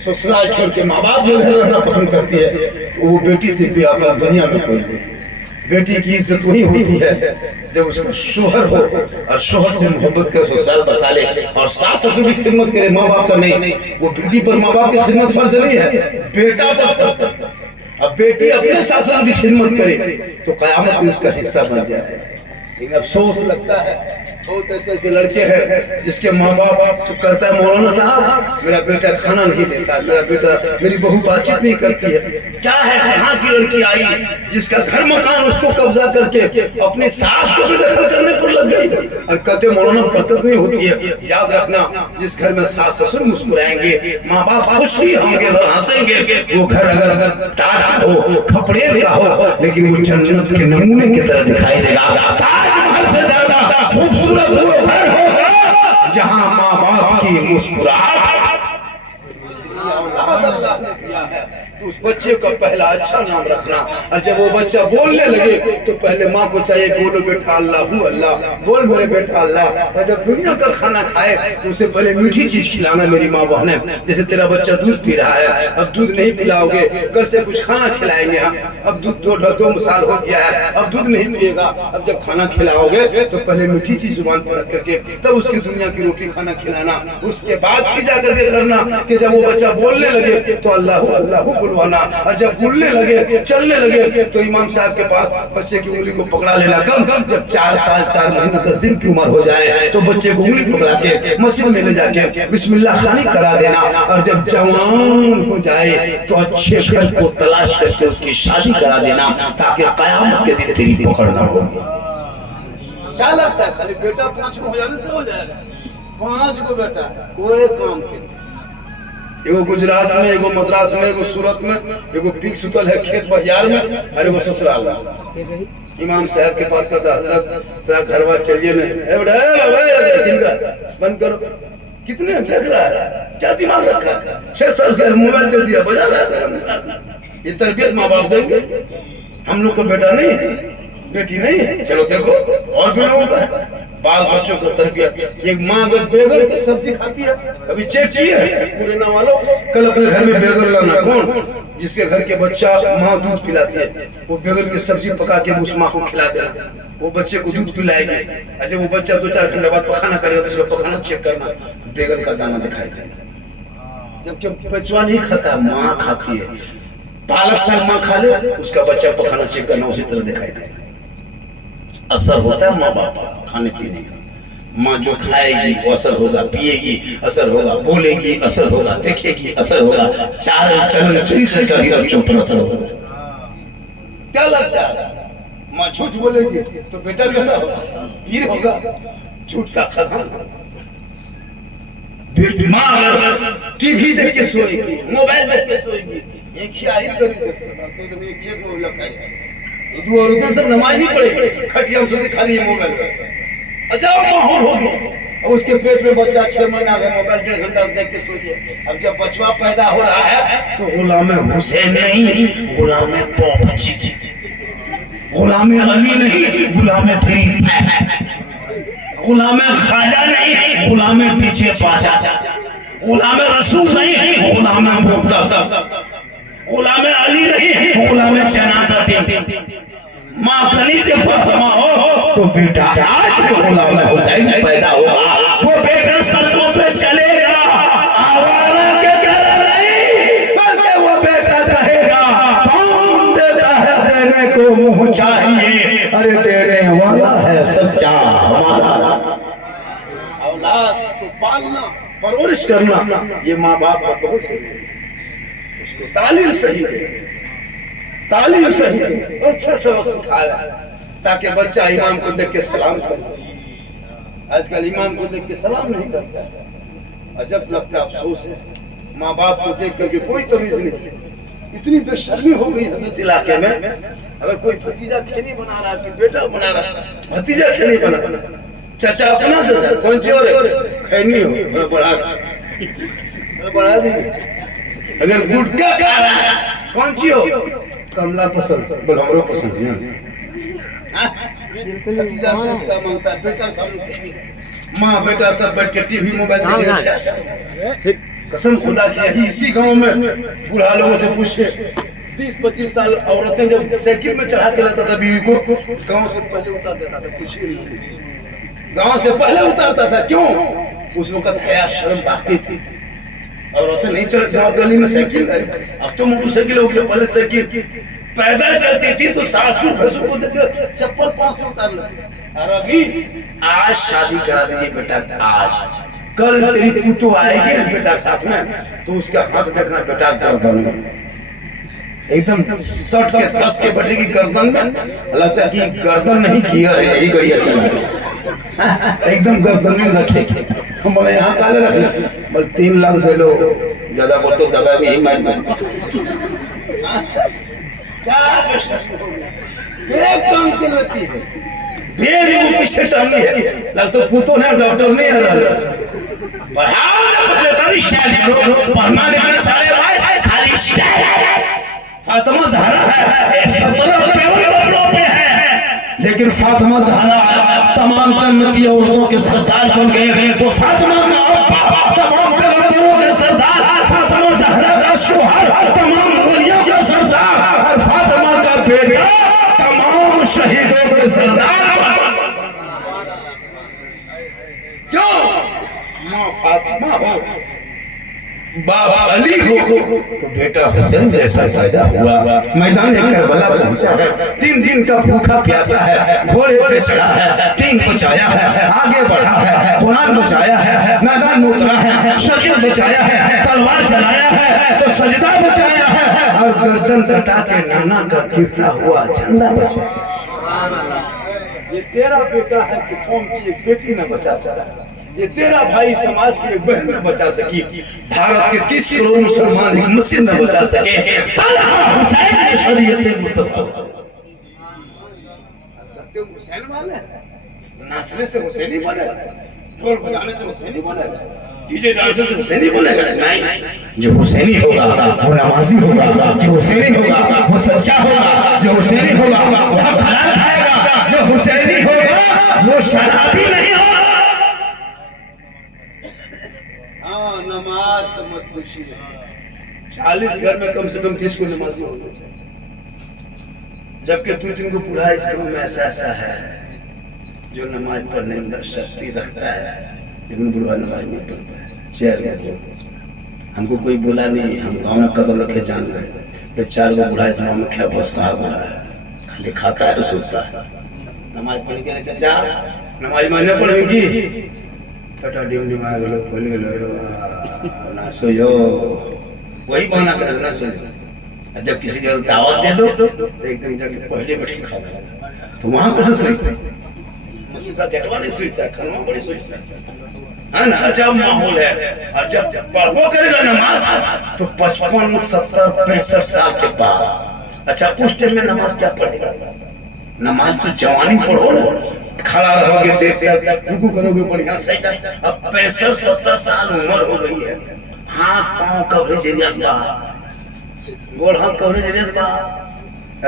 ससुराल छोड़ के माँ बाप में रहना पसंद करती है तो वो बेटी से भी आपका दुनिया में कोई नहीं। बेटी की इज्जत वही होती है जब उसका शोहर हो और शोहर से मोहब्बत कर ससुराल बसा ले और सास ससुर की खिदमत करे, माँ बाप का नहीं। वो बेटी पर माँ बाप की खिदमत फर्ज नहीं है, बेटा पर फर्ज है। अब बेटी अपने सास ससुर की खिदमत करे तो कयामत में उसका हिस्सा बन जाए। लेकिन अफसोस लगता है बहुत ऐसे ऐसे लड़के हैं जिसके माँ बाप तो करता है मौलाना साहब मेरा बेटा खाना नहीं देता, मेरा बेटा मेरी बहू बातचीत नहीं करती है। क्या है, कहाँ की लड़की आई जिसका घर मकान उसको कब्जा करके अपनी सास को दखल करने पर लग गई और कहते मौलाना बरकत नहीं होती है। याद रखना, जिस घर में सास ससुर मुस्कुराएंगे, माँ बाप खुश ही होंगे, हंसेंगे, वो घर अगर टाट का हो, खपड़ेल का हो, लेकिन वो जन्नत के नमूने की तरह दिखाई देगा। ताजमहल से ज्यादा खूबसूरत वो घर होगा जहां माँ बाप की मुस्कुराहट। अल्लाह ने दिया है तो उस बच्चे का पहला अच्छा नाम रखना, और जब वो बच्चा बोलने लगे तो पहले माँ को चाहिए बोलो बेटा अल्लाह अल्लाह, बोल मेरे बेटा अल्लाह। और जब दुनिया का खाना खाए तो उसे पहले मीठी चीज खिलाना। मेरी माँ बहन है, जैसे तेरा बच्चा दूध पी रहा है, अब दूध नहीं पिलाओगे, कल से कुछ खाना खिलाएंगे हम, अब दूध 2 साल हो गया है, अब दूध नहीं पिएगा। अब जब खाना खिलाओगे तो पहले मीठी चीज जुबान पर रख करके तब उसकी दुनिया की रोटी खाना खिलाना। उसके बाद फिर जा करके करना कि जब वो बच्चा बोलने लगे तो अल्लाह अल्लाह बुलवाना, और जब बोलने लगे चलने लगे तो इमाम साहब के पास बच्चे की उंगली को पकड़ा लेना। कम जब 4 साल 4 महीना 10 दिन की उम्र हो जाए तो बच्चे को उंगली पकड़ा के मस्जिद में ले जाके बिस्मिल्लाह खानी करा देना, और जब जवान हो जाए तो अच्छे घर को तलाश करके उसकी शादी करा देना ताकि क़यामत के दिन तेरी पकड़ ना हो। क्या लगता है खाली बेटा 5 को हो जाने से हो जाएगा? 5 को बेटा कोई काम के, एगो गुजरात में, एगो मद्रास में, एगो सूरत में, एगो पीक सुतल है खेत बहियार में, और एगो ससुराल में। इमाम साहब के पास कहता हजरत तेरा घरवा चलिए ना, बंद करो। कितने देख रहा है, क्या दिमाग रखा है? 6 साल से मोबाइल दे दिया, बजा रहा है। ये तरबियत माँ बाप देंगे? हम लोग को बेटा नहीं है, बेटी नहीं है, चलो देखो और भी लोगों का बाल बच्चों को तरबियत। एक माँ अगर बेगन की सब्जी खाती है, कभी चेक की है पूरे ना वालों? कल अपने घर में बेगन लाना, कौन जिसके घर के बच्चा माँ दूध पिलाती है, वो बेगन की सब्जी पका के उस माँ को खिला देना, वो बच्चे को दूध पिलाएगी। अच्छा वो बच्चा 2-4 घंटे बाद पखाना करेगा तो उसका पखाना चेक करना, बेगन का दाना दिखाई देगा। जबकि बचवा नहीं खाता, माँ खाती है। पालक साग माँ खा ले, उसका बच्चा पखाना चेक करना उसी तरह दिखाई देगा। असर होता है माँ बाप खाने पीने का। माँ जो खाएगी वो असर होगा, पिएगी असर होगा, बोलेगी असर होगा, देखेगी असर होगा, चाल चलन चरित्र का भी बच्चों पर असर होगा। क्या लगता है माँ झूठ बोलेगी तो बेटा कैसा होगा? पीर होगा, झूठ का खदान। माँ टीवी देख के सोएगी, मोबाइल देख के सोएगी, एक ही आयत करी तो एक चीज में लगा है, दो और उधर सब नमाज नहीं पड़ेगी, खटिया से खाली मोबाइल पे। अच्छा माहौल हो गया, अब उसके पेट में बच्चा 6 महीना का मोबाइल 1.5 घंटा देख के सोइए। अब जब बचवा पैदा हो रहा है तो गुलाम हुसैन नहीं, गुलाम पॉपची, गुलाम अली नहीं, गुलाम फ्री, गुलाम ख्वाजा नहीं, गुलाम पीछे पाचा, गुलाम रसूल नहीं, गुलाम मुक्ता, गुलाम अली नहीं, गुलाम शनाकती। माँ कली से फातिमा हो तो बेटा आज गुलाम हुसैन पैदा होगा, वो बेटा सड़कों पे चलेगा, आवारा के घर नहीं, बल्कि वो बेटा कहेगा कौन देता है देने को मुँह चाहिए, अरे देने वाला है सच्चा हमारा। औलाद को पालना परवरिश करना ये माँ बाप का बहुत जरूरी है। उसको तालीम सही दे, तालीम सही दे, अच्छा सबक सिखाया ताकि बच्चा इमाम को देख के सलाम करे। आजकल इमाम को देख के सलाम नहीं करता है, अजब लगता अफसोस है। माँ बाप को देख करके कोई तमीज नहीं, इतनी बेशर्मी हो गई हजरत इलाके में। अगर कोई भतीजा खेनी बना रहा है, बेटा बना रहा है, भतीजा खेनी बना रहा, चाचा अपना चाचा कौन सी और खैनी हो बढ़ा देंगे। अगर गुटखा खा रहा है कौन सी हो, कमला पसंद, बोल हमरो पसंद है। भतीजा सब मांगता है, बेटा सब, माँ बेटा सब बैठ के टीवी मोबाइल देख, कसम खुदा की यही इसी गांव में बूढ़ा लोगों से पूछे 20-25 साल औरतें जब साइकिल में चढ़ा के लाता था बीवी को, गांव से पहले उतार देता था, कुछ गांव से पहले उतारता था। क्यों? उस वक्त क्या शर्म बाकी थी, औरतें नहीं चल गांव गली में साइकिल, अब तो मोटरसाइकिल हो गया, पहले साइकिल पैदल चलती थी तो सासू भसू को देकर चप्पल पांव से उतार लेते। और अभी आज शादी करा दीजिए बेटा, आज कल तेरी पुतू आएगी ना बेटा साथ में, तो उसका हाथ देखना बेटा गर्दन में एकदम सट के थस के बैठेगी गर्दन में, लगता है कि गर्दन नहीं किया है, यही गड़िया चला एकदम गर्दन में रखेगी। हम बोले यहाँ काले रख ले, बोले 3 लाख दे लो, ज्यादा बोलते दबा में ही मार दो। क्या एकदम की रहती है, बेग पीछे टांगी है, लगता पुतो ने डॉक्टर नहीं है रहा। पढ़ाओ ना पहले तभी स्टाइल करो, पढ़ना लिखना सारे भाई खाली स्टाइल। फातिमा ज़हरा है 17 कपड़ों पे है, लेकिन फातिमा ज़हरा तमाम जन्नती औरतों के सरदार बन गए। वो फातिमा का अब्बा तमाम पैगंबरों के सरदार, फातिमा ज़हरा का शोहर तमाम वलियों के सरदार, और फातिमा का बेटा तमाम शहीदों के सरदार। क्यों? माँ फातिमा हो, बाबा अली हो, तो बेटा हुसैन जैसा पैदा हुआ। मैदान करबला पहुंचा है, 3 दिन का भूखा प्यासा है, घोड़े पे चढ़ा है, 3 बचाया है, आगे बढ़ा है, कुरान बचाया है, मैदान में उतरा है, शरीर बचाया है, तलवार चलाया है, तो सजदा बचाया है, और गर्दन कटा के नाना का गिरता हुआ झंडा बचाया। ये तेरा बेटा है कि कौम की एक बेटी न बचा सका, ये तेरा भाई समाज की एक बहन न बचा सकी, भारत के 30 करोड़ मुसलमान एक मस्जिद न बचा सके, हुसैन ने शरीयत मुस्तफा। हुसैन वाले नाचने से हुसैनी बने, ढोल बजाने से हुसैनी बनेगा, डीजे डांस से हुसैनी बनेगा? नहीं, जो हुसैनी होगा वो नमाजी होगा, जो हुसैनी होगा वो सच्चा होगा, जो हुसैनी होगा वो हलाल खाएगा, जो हुसैनी होगा वो शराबी नहीं होगा। हाँ, नमाज तो मत पूछिए, 40 घर में कम से कम किसको नमाजी होना चाहिए? जबकि तू तुमको पूरा इस गाँव में ऐसा ऐसा है जो नमाज पढ़ने में शक्ति रखता है, लेकिन बुढ़वा नमाज नहीं पढ़ता है। चल, हमको कोई बोला नहीं, हम गाँव में कदम रखे जान गए कि 4 गो बुढ़ा इस गाँव में क्या बस कहा बोला है, खाली खाता है और सोता है। नमाज पढ़ के चाचा नमाज माने पढ़ेगी, फटा डिम डिम आ गलो खोल गलो ना सोयो, वही बहाना कर ना सोयो। जब किसी को दावत दे दो तो एकदम जाके पहले बैठ के खा तो वहां कैसे सोचते? मस्जिद का गेटवा नहीं सोचता, खाना बड़ी सोचता है ना। अच्छा माहौल है, और जब पढ़बो करेगा नमाज तो 55, 70, 65 साल के बाद, अच्छा उस टाइम में नमाज क्या पढ़ेगा? नमाज तो जवानी पढ़ो ना, खड़ा रहोगे देख कर रुकू करोगे बढ़िया सही। अब 65, 70 साल उम्र हो गई है, हाथ पांव कवरेज एरियाज बा, गोल हाथ कवरेज एरियाज बा,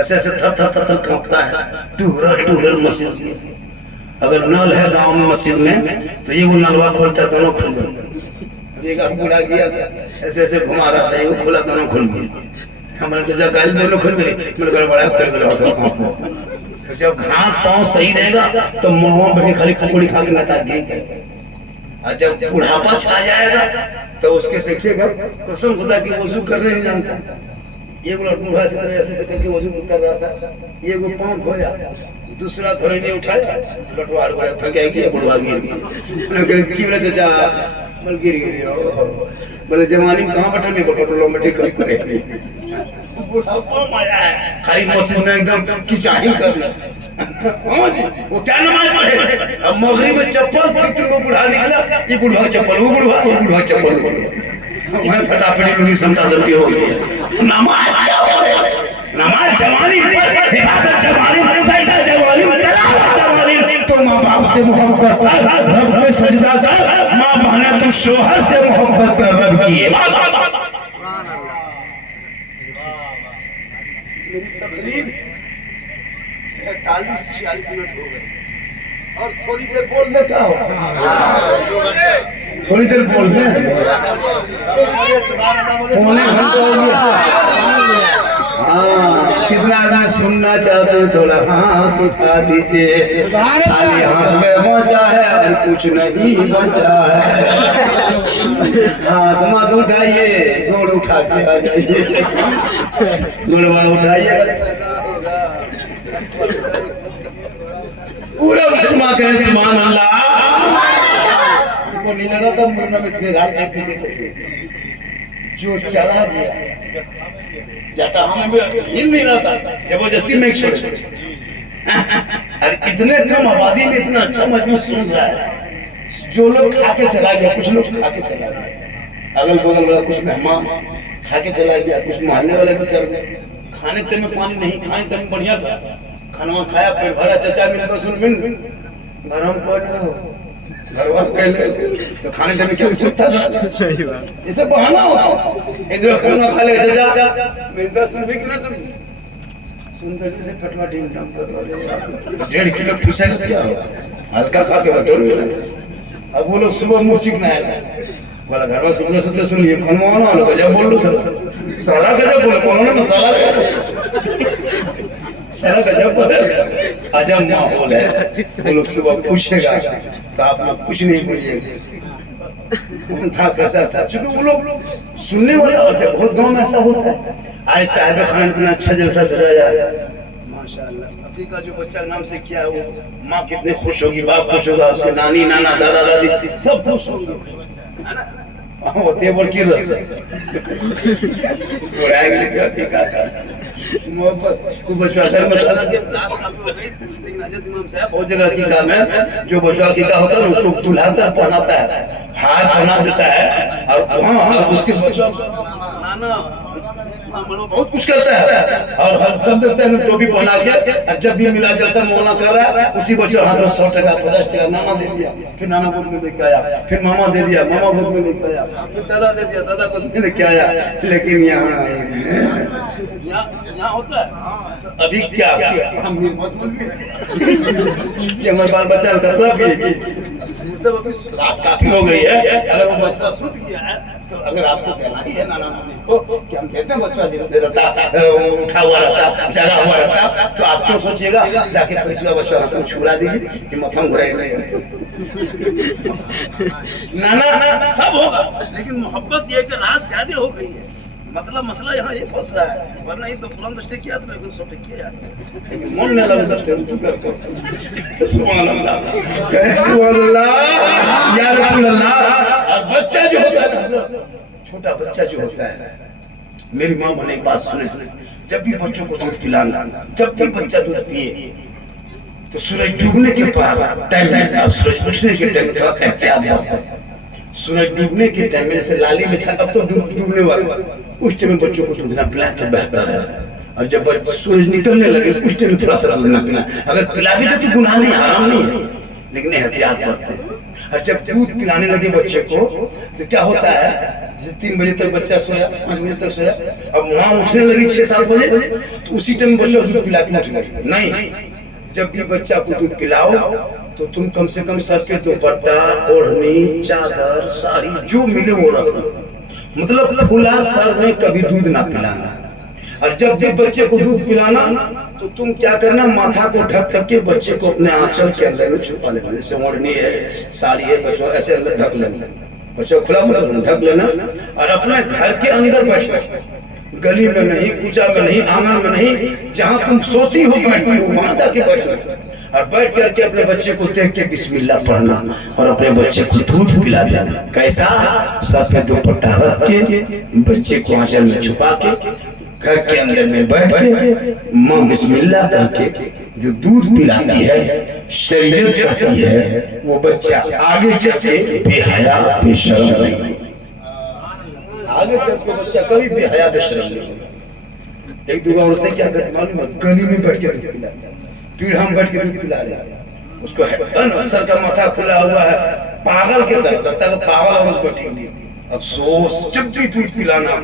ऐसे ऐसे थर थर थर थर कांपता है। टूरल मस्जिद, अगर नल है गांव में मस्जिद में तो ये वो नलवा खोलता है, दोनों खुल गए। एक बूढ़ा गया ऐसे ऐसे घुमा रहा था, वो खुला, दोनों खुल गए। हमारे तो जब गाली दोनों खुल गई, मैंने कहा बड़ा खुल गया था। तो जब हाथ पांव सही रहेगा तो मुंह में खाली पकौड़ी खा के नता गई, और जब बुढ़ापा छा जाएगा तो उसके देखिएगा कसम खुदा की वजू करने नहीं जानता। ये बूढ़ा से ऐसे ऐसे करके वजू कर रहा था, ये वो पांव धोया, दूसरा धोने नहीं उठाया, बटवार को फंकाई किया, बुढ़वा गिर गया। की बोले चाचा बल गिर गई, बोले जमानी में कहाँ बटन नहीं बटोलो में ठीक करे, बुढ़ापा माया है। खाली मस्जिद में एकदम किचाही करना। वो क्या नमाज पढ़े? अब मगरिब में चप्पल तुमको बुढ़ा निकला, ये बुढ़वा चप्पल, वो बुढ़वा चप्पल, मैं फटाफट लूंगी, समता समती हो गई। नमाज क्या पढ़े? नमाज जवानी पर, इबादत जवानी, सजदा जवानी, तिलावत जवानी। तो माँ बाप से मोहब्बत कर, रब पे सजदा कर, माँ बहने तो शोहर से मोहब्बत कर रब की। मेरी तकरीर 45-46 मिनट हो गए और थोड़ी देर बोलने का हो, थोड़ी देर बोलने, पौने घंटा हो गया। हाँ, कितना आदमी सुनना चाहते हैं? थोड़ा हाथ उठा दीजिए। खाली हाथ में पहुंचा है, कुछ नहीं बचा है। हाथ मत उठाइए, गोड़ उठा के आ जाइए, गोड़वा उठाइए, पूरा मजमा करें सुभान अल्लाह। को नहीं लगा था मुन्ना में इतने रात जो चला गया जाता, हमें हिल नहीं रहा था, जबरदस्ती में छोड़। अरे इतने कम आबादी में इतना अच्छा मजमा सुन रहा है। जो लोग खा के चला गया, कुछ लोग खा के चला गया, अगल बगल वाला कुछ मेहमान खा के चला गया, कुछ मोहल्ले वाले भी चल गए। खाने टाइम में पानी नहीं, खाने टाइम में बढ़िया था, खाना खाया, पेट भरा। चचा मिल तो सुन मिल घर हम घरवा पहले तो खाने टाइम में क्या सकता था? सही बात, ये सब बहाना होता। इधर खाना खा ले चचा मिलता सुन भी क्यों सुन सुंदर से फटवा टीम काम कर रहा है। 1.5 किलो फिसल क्या हल्का खा के बटन मिला। अब बोलो सुबह मुंह चिकना है वाला घरवा सुबह सुबह सुन लिए खनवाना वाला गजब बोल लो, सब सारा गजब बोलो, बोलो ना सारा गजब बोले। अजब माहौल है, वो लोग सुबह पूछेगा तो आप लोग कुछ नहीं बोलिएगा था कैसा था, क्योंकि वो लोग सुनने वाले होते हैं। बहुत गांव में ऐसा होता है, आज साहिब खान इतना अच्छा जलसा सजाया माशाल्लाह। अभी का जो बच्चा नाम से किया वो माँ कितने खुश होगी, बाप खुश होगा, उसके नानी नाना दादा दादी सब खुश होंगे, है ना। वो तेवर की मोहब्बत को बचवा कर बहुत जगह की काम है। जो बचवा की का होता है उसको दुल्हा पहनाता है, हार बना देता है और हाँ उसके बच्चों नाना बहुत कुछ करता है और हम सब देते हैं टोपी पहना के, और जब भी मिला जैसा मोहना कर रहा है उसी बच्चों हाथ में 100 टका 50 टका नाना दे दिया, फिर नाना गोद में लेके आया, फिर मामा दे दिया, मामा गोद में लेके आया, फिर दादा दे दिया, दादा गोद में लेके आया। लेकिन यहाँ होता है तो अभी क्या हमारे बाल बच्चा कतरा भी सब अभी रात काफी हो गई है, अगर वो बच्चा सुध गया है तो अगर आपको कहना ही है नाना नानी को कि हम कहते हैं बच्चा जिंदा रहता, उठा हुआ रहता, जगा हुआ रहता, तो आप क्यों सोचिएगा जाके पैसा बच्चा हाथ छुड़ा दीजिए कि मथम घुराई नहीं। नाना सब होगा, लेकिन मोहब्बत ये कि रात ज्यादा हो गई है, मतलब मसला यहाँ ये फंस रहा है, वरना ही तो पुरान दस्ते किया तो लेकिन 100 टके किया, लेकिन मन नहीं लगे दस्ते तू कर सुभान अल्लाह सुभान अल्लाह या रसूल अल्लाह। और बच्चा जो होता है ना, छोटा बच्चा जो होता है, मेरी माँ ने एक बात सुने, जब भी बच्चों को दूध पिलाना, जब भी बच्चा दूध पिए तो सूरज डूबने के टाइम और सूरज उठने के टाइम का एहतियात बढ़ता है। सूरज डूबने के टाइम में जैसे लाली में छा, अब तो डूबने वाला, उस टाइम में बच्चों को दूध ना पिलाए तो बेहतर है, और जब सूरज निकलने लगे उस टाइम में थोड़ा सा दूध ना पिलाए। अगर पिला भी दे तो गुनाह नहीं, हराम नहीं है, लेकिन एहतियात बरते। और जब दूध पिलाने लगे बच्चे को तो क्या होता है, जैसे 3 बजे तक बच्चा सोया, 5 बजे तक सोया, अब माँ उठने लगी 6-7 बजे तो उसी टाइम बच्चा दूध पिला के उठने नहीं। जब भी बच्चा को दूध पिलाओ तो तुम कम से कम सर पे दुपट्टा, ओढ़नी, चादर, साड़ी जो मिले वो रखो, मतलब खुला सर में कभी दूध ना पिलाना। और जब भी बच्चे को दूध पिलाना तो तुम क्या करना, माथा को ढक करके बच्चे को अपने आंचल के अंदर में छुपा लेना, जैसे ओढ़नी है, साड़ी है, बच्चों ऐसे अंदर ढक लेना, बच्चों खुला मतलब ढक लेना, और अपने घर के अंदर बैठना, गली में नहीं, कूचा में नहीं, आंगन में नहीं, जहाँ तुम सोती हो बैठती हो वहां जाके बैठना, और बैठ करके अपने बच्चे को देख के बिस्मिल्लाह पढ़ना और अपने बच्चे को दूध पिला देना। कैसा, सर पे दुपट्टा रख के बच्चे को आंचल में छुपा के घर के अंदर में बैठ के माँ बिस्मिल्लाह करके जो दूध पिलाती है, शरीयत कहती है, वो बच्चा आगे चल के बेहया बेशर्म नहीं, आगे चल के बच्चा कभी बेहया बेशर्म नहीं। एक दो औरतें क्या करती मालूम है, गली में बैठ के दूध पिला, फिर हम बैठ के दूध पिला रहे हैं, उसको है सर का माथा खुला हुआ है, पागल के तरह लगता है, पागल औरत बैठी हुई। अफसोस, जब भी दूध पिलाना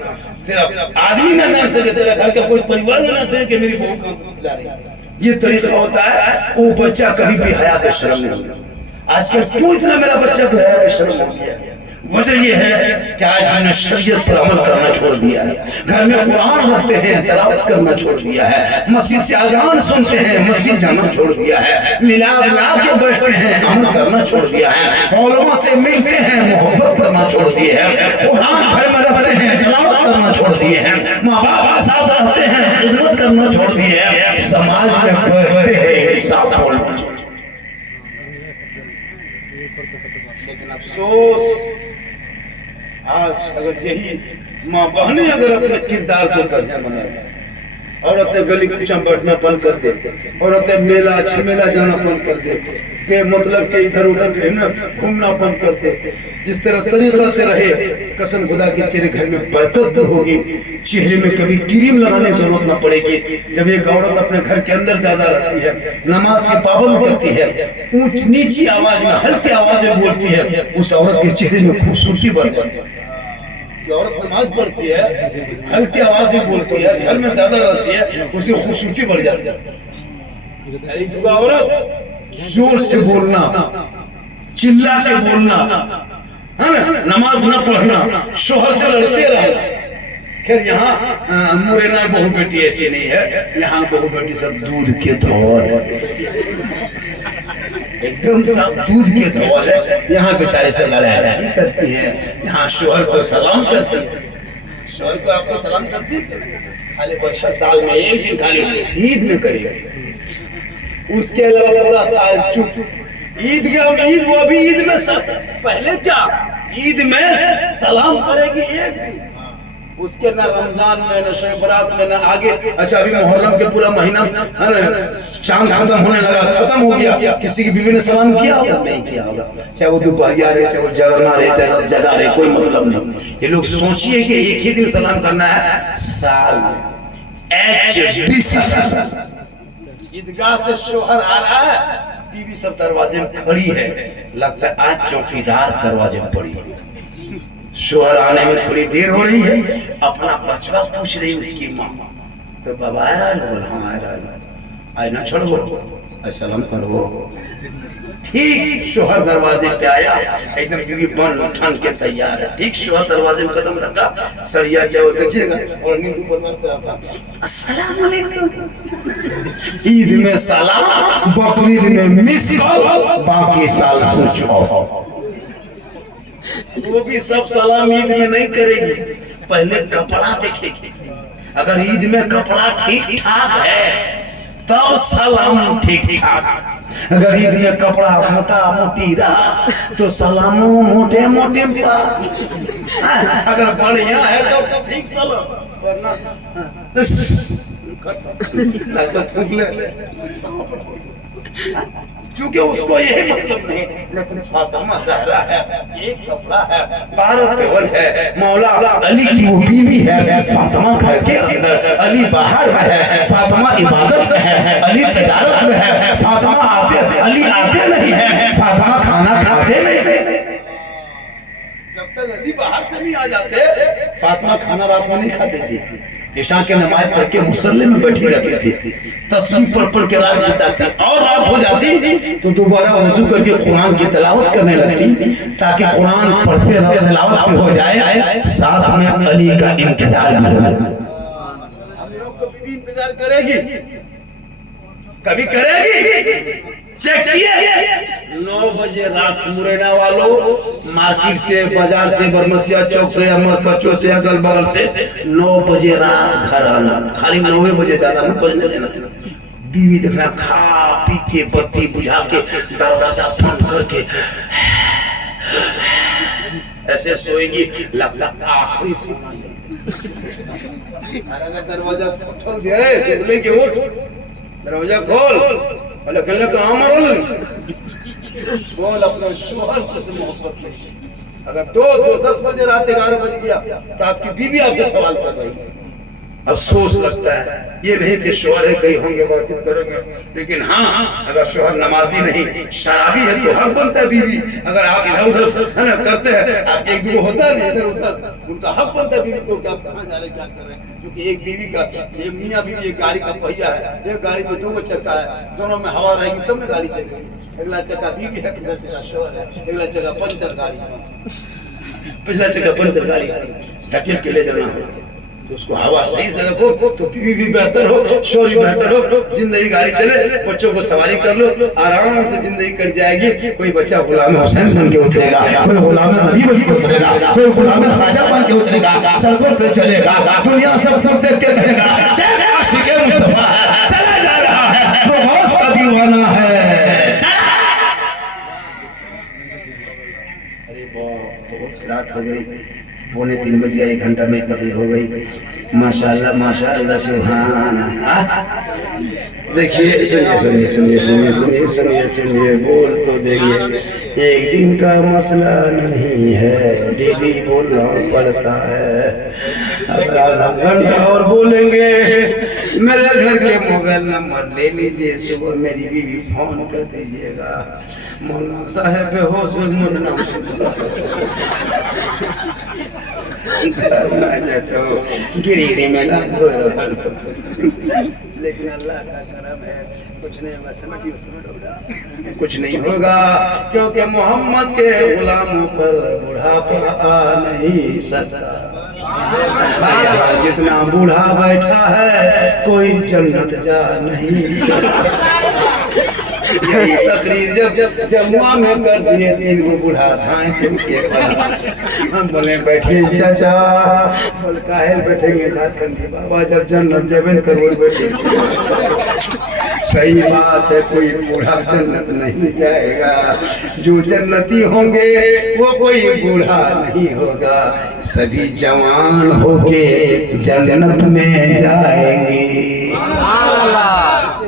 तेरा आदमी ना जान सके, तेरा घर का कोई परिवार ना जान सके कि मेरी बहू को दूध पिला रही है, ये तरीका होता है, वो बच्चा कभी भी हया बेशर्म नहीं। आजकल क्यों इतना मेरा बच्चा बेहया बेशर्म हो गया, वजह यह है कि आज हमने शरीयत पर अमल करना छोड़ दिया है, घर में कुरान रखते हैं, तिलावत करना छोड़ दिया है, मस्जिद से अजान सुनते हैं, मस्जिद जाना छोड़ दिया है, मिलाद ला के बैठते हैं, अमल करना छोड़ दिया है, उलमा से मिलते हैं, मोहब्बत करना छोड़ दिए हैं, कुरान घर में रखते हैं, तिलावत करना छोड़ दिए हैं, माँ बाप के साथ रहते हैं, खिदमत करना छोड़ दिए हैं, समाज में बैठते हैं, इंसाफ बोलना छोड़ दिया। लेकिन अफसोस, आज अगर यही माँ बहनें अगर अपने किरदार को करना बनाए, औरतें गली कूचा बैठना बंद कर दे, औरतें मेला झमेला जाना बंद कर दे, बेमतलब के इधर उधर घूमना बंद कर दे, जिस तरह तरीका से रहे, कसम खुदा की तेरे घर में बरकत होगी, चेहरे में कभी क्रीम लगाने की जरूरत न पड़ेगी। जब एक औरत अपने घर के अंदर ज्यादा रहती है, नमाज की पाबंद करती है, ऊंच नीची आवाज में हल्की आवाज में बोलती है, उस औरत के चेहरे में खूबसूरती बढ़ जाती है। औरत नमाज पढ़ती है, हल्की आवाज में बोलती है, घर में ज्यादा रहती है, उसे खूबसूरती बढ़ जाती है। औरत जोर से बोलना, चिल्ला के बोलना, है ना, नमाज न पढ़ना, शोहर से लड़ते रहना। खैर यहाँ मुरैना बहू बेटी ऐसी नहीं है, यहाँ बहू बेटी सब दूध के धौल है, एकदम सब दूध के धौल है। यहाँ बेचारे से लड़ाई करती है, यहाँ शोहर को सलाम करती है, शोहर को आपको सलाम करती है, खाली 5 साल में एक दिन खाली ईद में करेगा, उसके अलावा पूरा साल चुप। ईद वो भी ईद में सब पहले क्या, ईद में सलाम करेगी एक दिन, उसके ना रमजान में ना शब बरात में ना आगे। अच्छा अभी मुहर्रम के पूरा महीना है ना, चांद खत्म होने लगा, खत्म हो गया, किसी की बीवी ने सलाम किया होगा? नहीं किया होगा। चाहे वो दोपहरिया रहे, चाहे वो जगरना रहे, चाहे जगा रहे, कोई मतलब नहीं। ये लोग सोचिए कि एक ही दिन सलाम करना है साल में। ईदगाह से शोहर आ रहा है, बीवी सब दरवाजे में खड़ी है, लगता है आज चौकीदार दरवाजे में पड़ी है। शोहर आने में थोड़ी देर हो रही है, अपना बचवा पूछ रही उसकी माँ, तो बाबा आ रहा है? बोला हाँ आ रहा है। आए ना छोड़ो, सलाम करो। ठीक शोहर दरवाजे पे आया, एकदम बीवी बन ठन के तैयार है। ठीक शोहर दरवाजे में कदम रखा, सरिया चावल देखिएगा और नींद ऊपर मस्त रहा, अस्सलाम वालेकुम। ईद में सलाम, बकरीद में मिस कॉल, बाकी साल स्विच ऑफ। वो भी सब सलाम ईद में नहीं करेगी, पहले कपड़ा देखेगी। अगर ईद में कपड़ा ठीक ठाक है तब सलाम ठीक ठाक। अगर ईद में कपड़ा मोटा मोटी रहा तो सलाम मोटे मोटे। अगर बढ़िया है तो ठीक सलाम, वरना चूंकि उसको यही मतलब नहीं। लेकिन फातिमा ज़हरा है, एक कपड़ा है, 12 पेवन है, मौला अली की वो बीवी है। फातिमा घर के अंदर, अली बाहर में है। फातिमा इबादत में है, अली तजारत में है। फातिमा अली आते नहीं है, फातिमा खाना खाते नहीं। जब तक अली बाहर से नहीं आ जाते, फातिमा खाना रात में नहीं खाती थी। ईशा के नमाज पढ़ के मुसल्ले में बैठी रहती थी, तस्बीह पढ़ पढ़ के रात बिताती। और रात हो जाती तो दोबारा वज़ू करके कुरान की तिलावत करने लगती, ताकि कुरान पढ़ते रहे, तिलावत भी हो जाए, साथ में अली का इंतजार भी हो। हम लोग को भी इंतजार करेगी, कभी करेगी। चेक किए 9 बजे रात मुरैना वालों मार्केट से, बाजार से, बरमसिया चौक से, अमर कच्चो से, अगल बगल से 9 बजे रात घर आना। खाली 9 बजे ज्यादा मत बजने देना। बीवी देखना खा पी के बत्ती बुझा के दरवाजा बंद करके ऐसे सोएगी, लगता आखिरी समय। अगर दरवाजा खोल दिया, दरवाजा खोल, कहने कहाँ मरोल बोल अपना शोहर से मोहब्बत में। अगर 10 बजे रात 11 बज गया तो आपकी बीवी आपसे सवाल कर रही। अफसोस लगता है ये नहीं कि शोहर है, कहीं होंगे बातचीत करेंगे। लेकिन हाँ, अगर शोहर नमाजी नहीं, शराबी है तो हक बनता है बीवी। अगर आप इधर उधर है ना करते हैं, आप एक दो होता है इधर उधर, उनका हक बनता है बीवी को कि आप कहाँ जा रहे, क्या कर रहे हैं। क्योंकि एक बीवी का, एक मियाँ बीवी, एक गाड़ी का पहिया है, एक गाड़ी में 2 चक्का है, दोनों में हवा रहेगी तब ना गाड़ी चलेगी। अगला चक्का बीवी है, पिछला चक्का शोहर है, अगला चक्का पंचर गाड़ी, पिछला चक्का पंचर गाड़ी, धकेल के ले जाना है। उसको हवा सही से रखो तो बीवी भी बेहतर हो, शोहर भी बेहतर हो, जिंदगी गाड़ी चले, बच्चों को सवारी कर लो, आराम से जिंदगी कट जाएगी। कोई बच्चा गुलाम हुसैन बन के उतरेगा, कोई गुलाम नबी बन के उतरेगा, कोई गुलाम ख्वाजा बन के उतरेगा, सड़कों पे चलेगा, दुनिया सब देख के कहेगा आशिक़े मुस्तफा चला जा रहा है, वो गौस का दीवाना है। अरे बहुत रात हो गई, 2:45 बज गया, 1 घंटा में तकरीर हो गई। माशाअल्लाह माशाअल्लाह सुभान अल्लाह। देखिए सुनिए, बोल तो देंगे। एक दिन का मसला नहीं है, डेली बोलना पड़ता है। अगर आधा घंटा और बोलेंगे, मेरे घर के मोबाइल नंबर ले लीजिए, सुबह मेरी बीवी फोन कर दीजिएगा। मौलाना साहब बेहोश मुझे तो गिरिडीह में ना, लेकिन अल्लाह का करम है, कुछ नहीं होगा, समझ कुछ नहीं होगा, क्योंकि मोहम्मद के गुलामों पर बुढ़ापा आ नहीं सकता। जितना बूढ़ा बैठा है कोई जन्नत जा नहीं सकता। यही तकरीर जब जमुआ में कर दिए 3 गो बूढ़ा धान से के हम बोले बैठिए चाचा, बोल काहे बैठेंगे झारखंडी बाबा, जब जन्नत जबन करो बैठे। सही बात है, कोई बूढ़ा जन्नत नहीं जाएगा, जो जन्नती होंगे वो कोई बूढ़ा नहीं होगा, सभी जवान होके जन्नत में जाएंगे।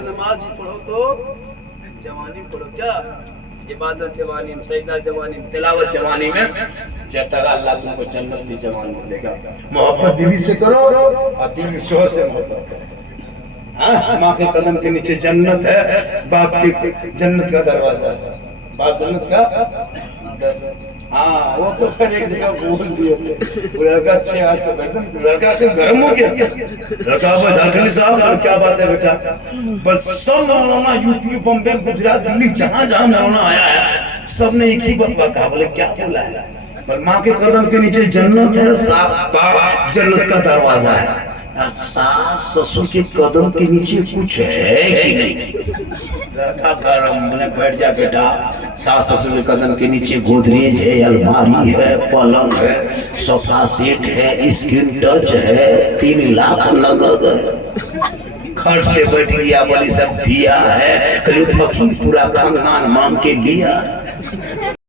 नमाज पढ़ो तो जवानी पढ़ो, क्या इबादत जवानी में, सजदा जवानी में, तिलावत जवानी में, जब तक अल्लाह तुमको जन्नत भी जवान में देगा। मोहब्बत बीवी से करो और बीवी शोहर से मोहब्बत करो। हाँ, माँ के कदम के नीचे जन्नत है, बाप की जन्नत का दरवाजा है, बाप जन्नत का। हाँ, वो तो फिर एक जगह बोल दिए थे, लड़का अच्छे आज तो एकदम लड़का के गर्म हो गया, लड़का झारखंडी साहब क्या बात है बेटा, बस सब मौलाना यूपी बम्बे गुजरात दिल्ली जहाँ जहाँ मौलाना आया है सबने एक ही बात कहा, बोले क्या बोला है, पर माँ के कदम के नीचे जन्नत है, बाप जन्नत का दरवाजा है, सास ससुर के कदम के नीचे कुछ है कि नहीं। लड़का गरम, मैंने बैठ जा बेटा, सास ससुर के कदम के नीचे गोदरेज है, अलमारी है, पलंग है, सोफा सेट है, स्क्रीन टच है, 3 लाख नगद है, खर्च से बैठ गया, बोली सब दिया है, कल फकीर पूरा खानदान मांग के लिया।